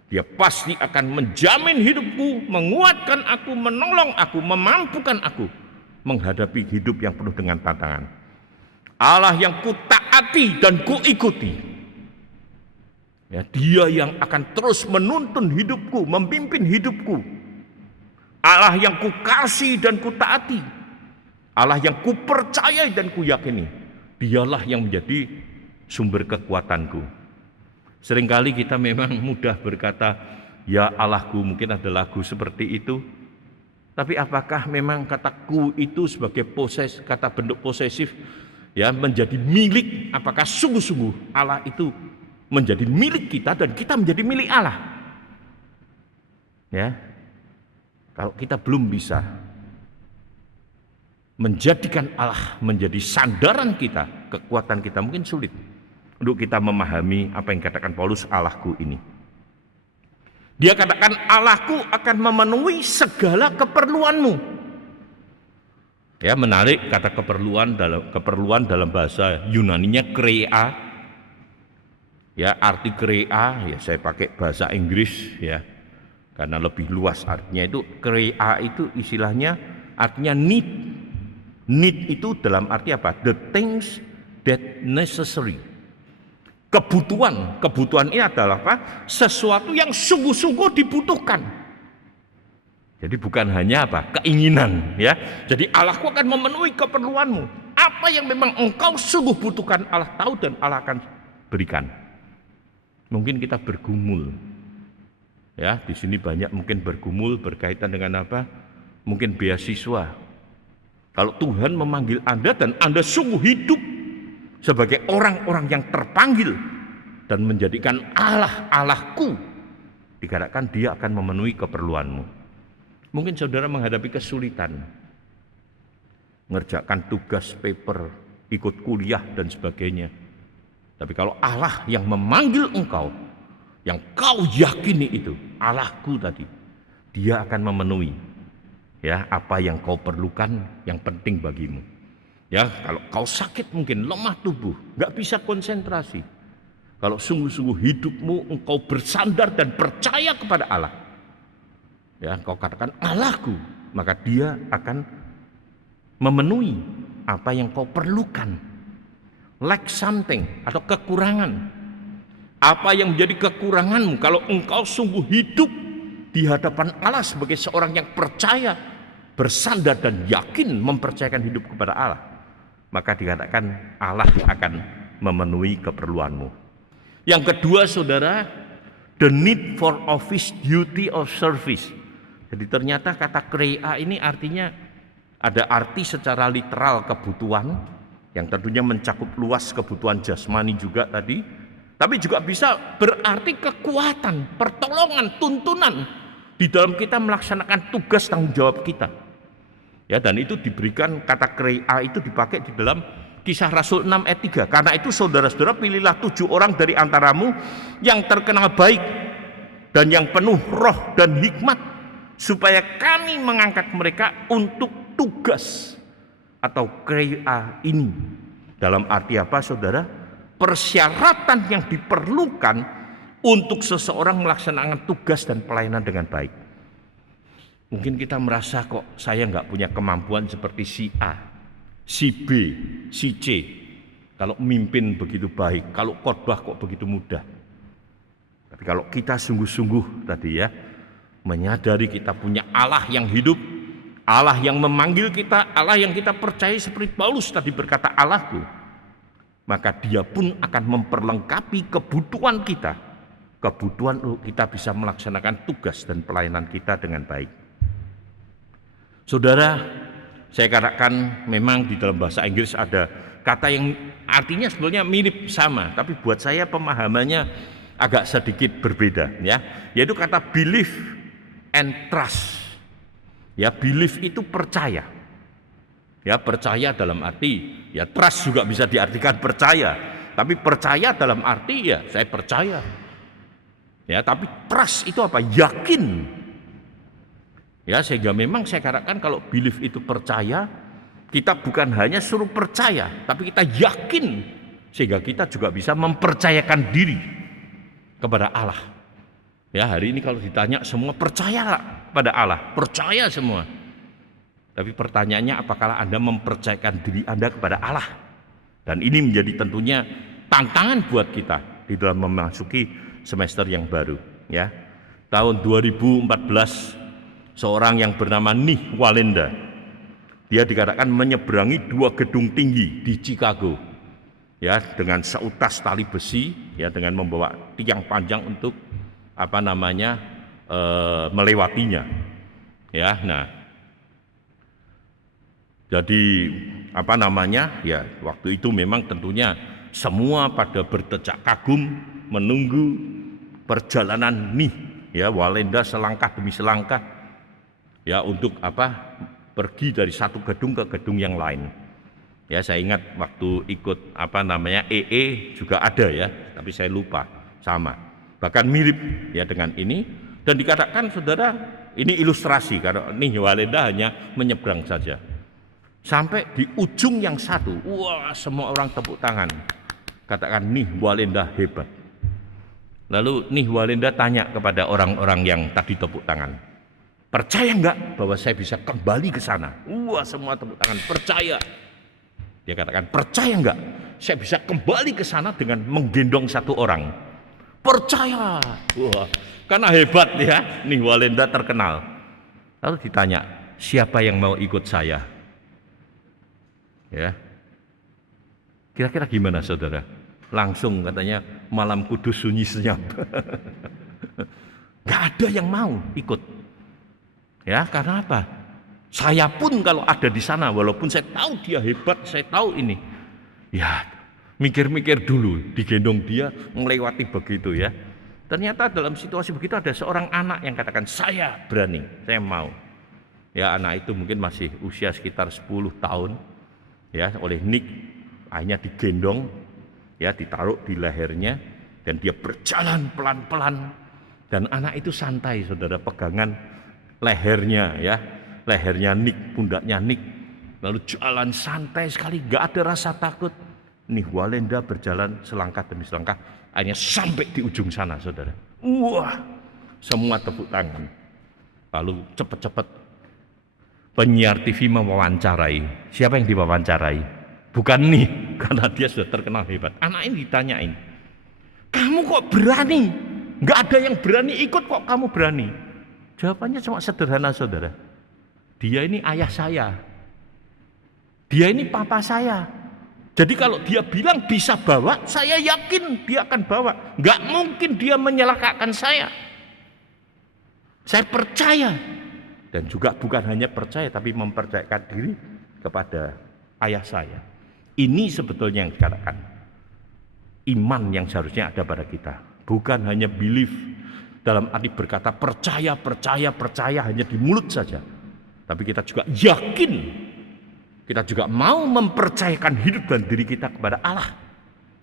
Dia pasti akan menjamin hidupku, menguatkan aku, menolong aku, memampukan aku menghadapi hidup yang penuh dengan tantangan. Allah yang kutaati dan kuikuti. Ya, dia yang akan terus menuntun hidupku, memimpin hidupku. Allah yang kukasih dan kutaati. Allah yang kupercayai dan kuyakini. Dialah yang menjadi sumber kekuatanku. Seringkali kita memang mudah berkata, ya Allahku, mungkin ada lagu seperti itu. Tapi apakah memang kataku itu sebagai kata bentuk posesif, ya, menjadi milik? Apakah sungguh-sungguh Allah itu menjadi milik kita dan kita menjadi milik Allah? Ya, kalau kita belum bisa menjadikan Allah menjadi sandaran kita, kekuatan kita, mungkin sulit untuk kita memahami apa yang katakan Paulus, Allahku ini. Dia katakan Allahku akan memenuhi segala keperluanmu. Ya, menarik kata keperluan dalam bahasa Yunaninya krea. Ya, arti krea, ya saya pakai bahasa Inggris ya. Karena lebih luas artinya. Itu krea itu istilahnya artinya need. Need itu dalam arti apa? The things that necessary. Kebutuhan ini adalah apa? Sesuatu yang sungguh-sungguh dibutuhkan. Jadi bukan hanya apa? Keinginan, ya. Jadi Allahku akan memenuhi keperluanmu. Apa yang memang engkau sungguh butuhkan, Allah tahu dan Allah akan berikan. Mungkin kita bergumul. Ya, di sini banyak mungkin bergumul berkaitan dengan apa? Mungkin beasiswa. Kalau Tuhan memanggil Anda dan Anda sungguh hidup sebagai orang-orang yang terpanggil dan menjadikan Allah Allahku, dikatakan dia akan memenuhi keperluanmu. Mungkin saudara menghadapi kesulitan, mengerjakan tugas paper, ikut kuliah dan sebagainya. Tapi kalau Allah yang memanggil engkau, yang kau yakini itu Allahku tadi, dia akan memenuhi. Ya, apa yang kau perlukan, yang penting bagimu. Ya, kalau kau sakit mungkin lemah tubuh, nggak bisa konsentrasi. Kalau sungguh-sungguh hidupmu engkau bersandar dan percaya kepada Allah, ya, kau katakan Allahku, maka dia akan memenuhi apa yang kau perlukan. Lack something atau kekurangan. Apa yang menjadi kekuranganmu kalau engkau sungguh hidup di hadapan Allah sebagai seorang yang percaya, bersandar dan yakin mempercayakan hidup kepada Allah, maka dikatakan Allah akan memenuhi keperluanmu. Yang kedua saudara, the need for office, duty of service. Jadi ternyata kata krea ini artinya ada arti secara literal kebutuhan, yang tentunya mencakup luas kebutuhan jasmani juga tadi, tapi juga bisa berarti kekuatan, pertolongan, tuntunan di dalam kita melaksanakan tugas tanggung jawab kita. Ya, dan itu diberikan kata krea itu dipakai di dalam Kisah Rasul 6 ayat 3. Karena itu saudara-saudara, pilihlah 7 orang dari antaramu yang terkenal baik dan yang penuh roh dan hikmat, supaya kami mengangkat mereka untuk tugas atau krea ini. Dalam arti apa saudara? Persyaratan yang diperlukan untuk seseorang melaksanakan tugas dan pelayanan dengan baik. Mungkin kita merasa kok saya nggak punya kemampuan seperti si A, si B, si C. Kalau mimpin begitu baik, kalau khotbah kok begitu mudah. Tapi kalau kita sungguh-sungguh tadi ya, menyadari kita punya Allah yang hidup, Allah yang memanggil kita, Allah yang kita percaya seperti Paulus tadi berkata Allahku, maka Dia pun akan memperlengkapi kebutuhan kita bisa melaksanakan tugas dan pelayanan kita dengan baik. Saudara, saya katakan memang di dalam bahasa Inggris ada kata yang artinya sebetulnya mirip sama, tapi buat saya pemahamannya agak sedikit berbeda, ya, yaitu kata believe and trust. Ya, believe itu percaya. Ya, percaya dalam arti, ya trust juga bisa diartikan percaya, tapi percaya dalam arti ya saya percaya. Ya, tapi trust itu apa? Yakin. Ya, sehingga memang saya katakan kalau believe itu percaya, kita bukan hanya suruh percaya, tapi kita yakin, sehingga kita juga bisa mempercayakan diri kepada Allah. Ya, hari ini kalau ditanya semua percaya pada Allah, percaya semua. Tapi pertanyaannya, apakah Anda mempercayakan diri Anda kepada Allah? Dan ini menjadi tentunya tantangan buat kita di dalam memasuki semester yang baru, ya. Tahun 2014 seorang yang bernama Nih Wallenda, dia dikatakan menyeberangi 2 gedung tinggi di Chicago, ya, dengan seutas tali besi, ya, dengan membawa tiang panjang untuk melewatinya, ya. Nah, jadi ya waktu itu memang tentunya semua pada berdecak kagum menunggu perjalanan Nih, ya, Wallenda selangkah demi selangkah, ya, untuk pergi dari satu gedung ke gedung yang lain. Ya, saya ingat waktu ikut EE juga ada, ya, tapi saya lupa, sama, bahkan mirip, ya, dengan ini. Dan dikatakan saudara, ini ilustrasi karena Nih Wallenda hanya menyeberang saja. Sampai di ujung yang satu, wah, semua orang tepuk tangan, katakan Nih Wallenda hebat. Lalu Nih Wallenda tanya kepada orang-orang yang tadi tepuk tangan, percaya enggak bahwa saya bisa kembali ke sana? Wah, semua tepuk tangan, percaya. Dia katakan, percaya enggak saya bisa kembali ke sana dengan menggendong satu orang? Percaya. Wah, karena hebat, ya, Nih Wallenda terkenal. Lalu ditanya, siapa yang mau ikut saya? Ya, kira-kira gimana saudara? Langsung katanya malam kudus sunyi senyap. Gak ada yang mau ikut. Ya, karena apa? Saya pun kalau ada di sana, walaupun saya tahu dia hebat, saya tahu ini, ya mikir-mikir dulu, digendong dia melewati begitu, ya. Ternyata dalam situasi begitu ada seorang anak yang katakan, saya berani, saya mau. Ya, anak itu mungkin masih usia sekitar 10 tahun, ya, oleh Nick akhirnya digendong, ya, ditaruh di lehernya, dan dia berjalan pelan-pelan, dan anak itu santai, saudara, pegangan lehernya, ya, lehernya Nick, pundaknya Nick, lalu jalan santai sekali, gak ada rasa takut. Nih Wallenda berjalan selangkah demi selangkah, akhirnya sampai di ujung sana, saudara. Wah, semua tepuk tangan. Lalu cepat-cepat penyiar TV mewawancarai. Siapa yang diwawancarai? Bukan Nih, karena dia sudah terkenal hebat. Anak ini ditanyain, kamu kok berani? Gak ada yang berani ikut, kok kamu berani? Jawabannya cuma sederhana, saudara. Dia ini ayah saya. Dia ini papa saya. Jadi kalau dia bilang bisa bawa, saya yakin dia akan bawa. Gak mungkin dia menyelakakan saya. Saya percaya. Dan juga bukan hanya percaya, tapi mempercayakan diri kepada ayah saya. Ini sebetulnya yang dikatakan iman yang seharusnya ada pada kita. Bukan hanya belief dalam arti berkata percaya hanya di mulut saja. Tapi kita juga yakin, kita juga mau mempercayakan hidup dan diri kita kepada Allah.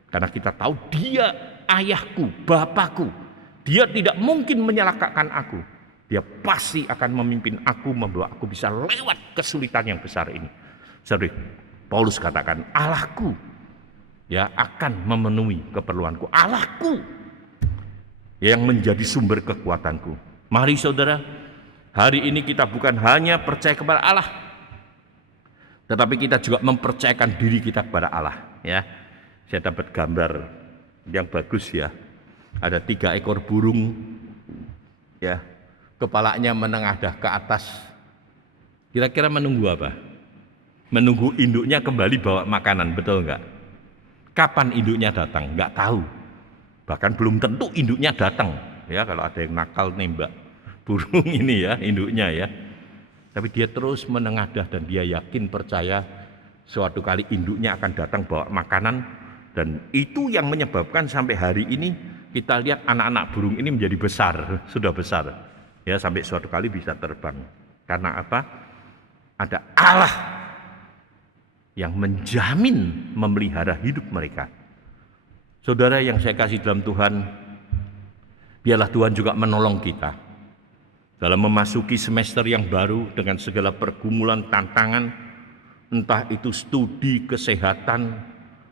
Karena kita tahu dia ayahku, bapakku. Dia tidak mungkin menyelakakan aku. Dia pasti akan memimpin aku, membawa aku bisa lewat kesulitan yang besar ini. Sorry, Paulus katakan, Allahku, ya, akan memenuhi keperluanku. Allahku yang menjadi sumber kekuatanku. Mari saudara, hari ini kita bukan hanya percaya kepada Allah, tetapi kita juga mempercayakan diri kita kepada Allah. Ya, saya dapat gambar yang bagus, ya. Ada 3 ekor burung, ya, kepalanya menengadah ke atas. Kira-kira menunggu apa? Menunggu induknya kembali bawa makanan, betul enggak? Kapan induknya datang? Nggak tahu. Bahkan belum tentu induknya datang. Ya, kalau ada yang nakal nembak burung ini ya, induknya ya. Tapi dia terus menengadah dan dia yakin percaya suatu kali induknya akan datang bawa makanan, dan itu yang menyebabkan sampai hari ini kita lihat anak-anak burung ini menjadi besar, sudah besar. Ya, sampai suatu kali bisa terbang. Karena apa? Ada Allah yang menjamin memelihara hidup mereka. Saudara yang saya kasih dalam Tuhan, biarlah Tuhan juga menolong kita dalam memasuki semester yang baru dengan segala pergumulan, tantangan, entah itu studi, kesehatan,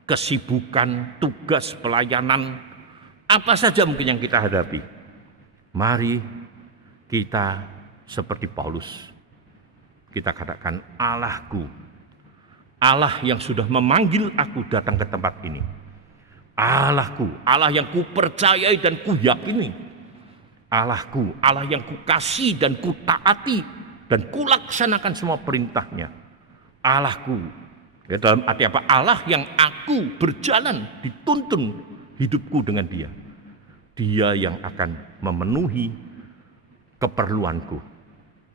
kesibukan, tugas, pelayanan, apa saja mungkin yang kita hadapi. Mari kita seperti Paulus, kita katakan, Allahku, Allah yang sudah memanggil aku datang ke tempat ini, Allahku, Allah yang ku percayai dan ku yakini, Allahku, Allah yang ku kasih dan ku taati dan ku laksanakan semua perintahnya, Allahku, ya, dalam arti apa? Allah yang aku berjalan, dituntun hidupku dengan dia. Dia yang akan memenuhi keperluanku,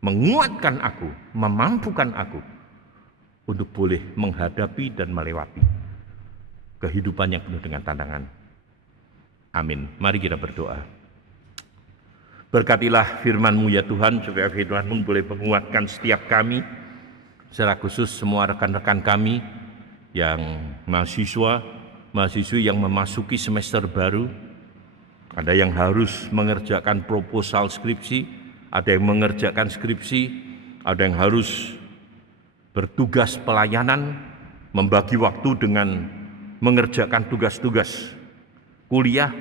menguatkan aku, memampukan aku untuk boleh menghadapi dan melewati kehidupan yang penuh dengan tantangan. Amin. Mari kita berdoa. Berkatilah firman-Mu ya Tuhan, supaya firman-Mu boleh menguatkan setiap kami, secara khusus semua rekan-rekan kami yang mahasiswi yang memasuki semester baru. Ada yang harus mengerjakan proposal skripsi, ada yang mengerjakan skripsi, ada yang harus bertugas pelayanan, membagi waktu dengan mengerjakan tugas-tugas kuliah.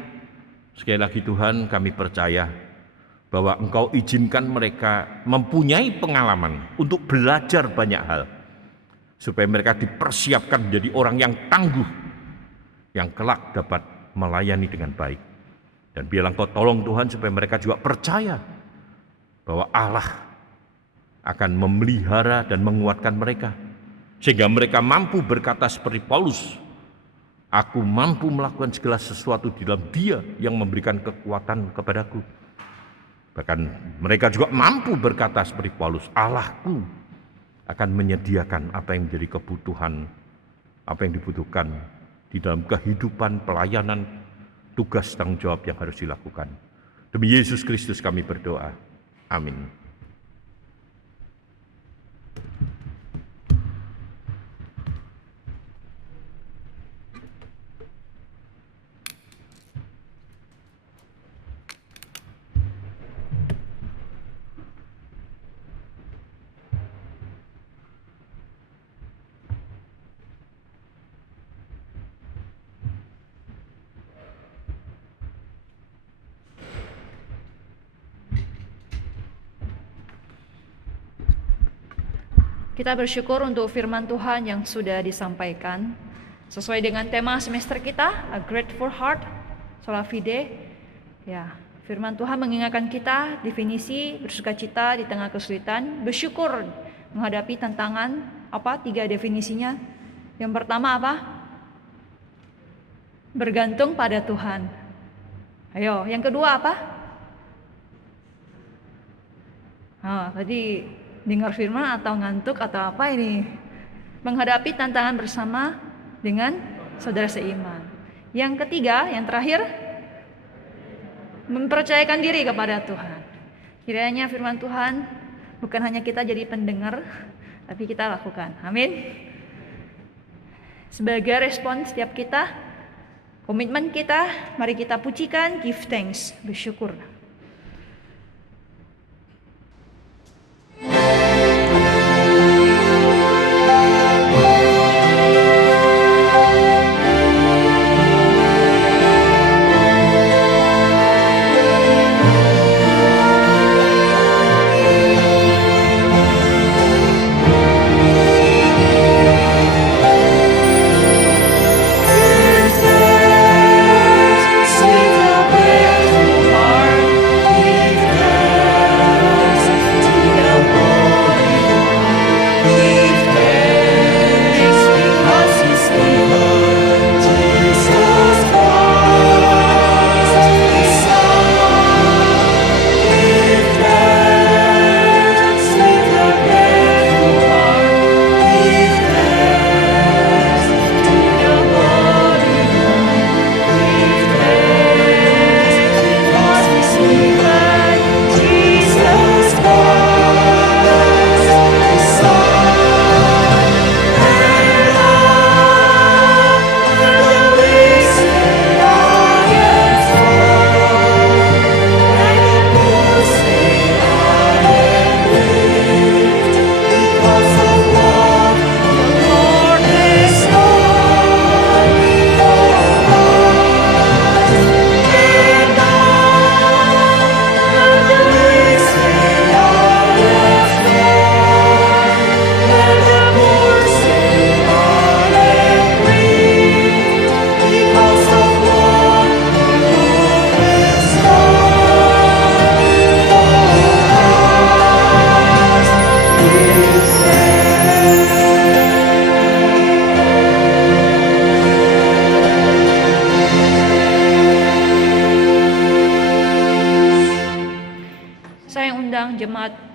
Sekali lagi Tuhan, kami percaya bahwa Engkau izinkan mereka mempunyai pengalaman untuk belajar banyak hal, supaya mereka dipersiapkan menjadi orang yang tangguh, yang kelak dapat melayani dengan baik. Dan biarlah Engkau tolong Tuhan supaya mereka juga percaya bahwa Allah akan memelihara dan menguatkan mereka, sehingga mereka mampu berkata seperti Paulus, aku mampu melakukan segala sesuatu di dalam Dia yang memberikan kekuatan kepadaku. Bahkan mereka juga mampu berkata seperti Paulus, Allahku akan menyediakan apa yang menjadi kebutuhan, apa yang dibutuhkan di dalam kehidupan, pelayanan, tugas tanggung jawab yang harus dilakukan. Demi Yesus Kristus kami berdoa. Amin. Kita bersyukur untuk firman Tuhan yang sudah disampaikan sesuai dengan tema semester kita, A Grateful Heart, Sola Fide. Ya, firman Tuhan mengingatkan kita definisi bersukacita di tengah kesulitan, bersyukur menghadapi tantangan. Apa 3 definisinya? Yang pertama apa? Bergantung pada Tuhan. Ayo, yang kedua apa? Tadi dengar firman atau ngantuk atau apa ini? Menghadapi tantangan bersama dengan saudara seiman. Yang ketiga, yang terakhir, mempercayakan diri kepada Tuhan. Kiranya firman Tuhan bukan hanya kita jadi pendengar, tapi kita lakukan. Amin. Sebagai respon setiap kita, komitmen kita, mari kita pujikan, give thanks, bersyukur. Heart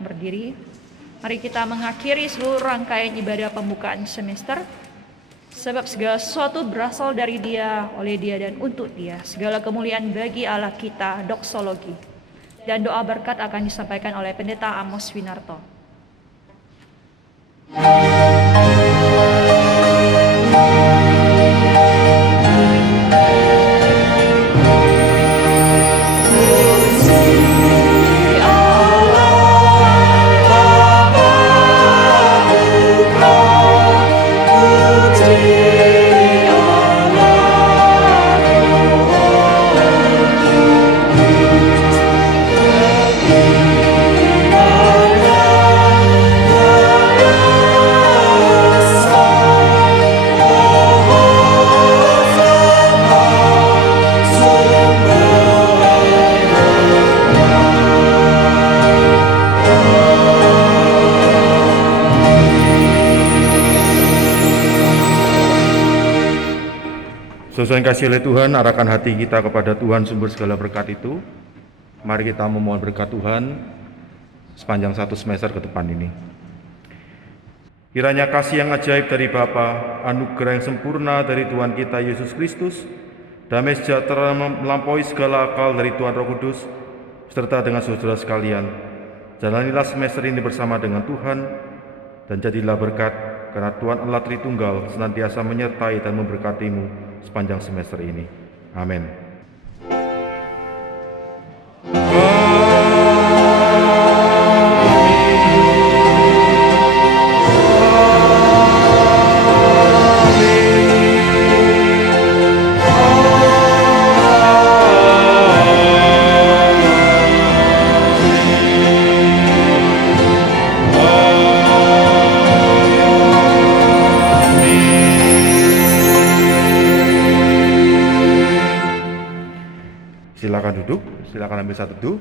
berdiri. Mari kita mengakhiri seluruh rangkaian ibadah pembukaan semester. Sebab segala sesuatu berasal dari Dia, oleh Dia, dan untuk Dia. Segala kemuliaan bagi Allah kita, doksologi. Dan doa berkat akan disampaikan oleh Pendeta Amos Winarto. Saudara yang kasih oleh Tuhan, arahkan hati kita kepada Tuhan sumber segala berkat itu. Mari kita memohon berkat Tuhan sepanjang satu semester ke depan ini. Kiranya kasih yang ajaib dari Bapa, anugerah yang sempurna dari Tuhan kita Yesus Kristus, damai sejahtera melampaui segala akal dari Tuhan Roh Kudus, serta dengan saudara sekalian. Jalanilah semester ini bersama dengan Tuhan, dan jadilah berkat, karena Tuhan Allah Tritunggal senantiasa menyertai dan memberkatimu sepanjang semester ini. Amin. Silakan duduk, silakan ambil satu teduh.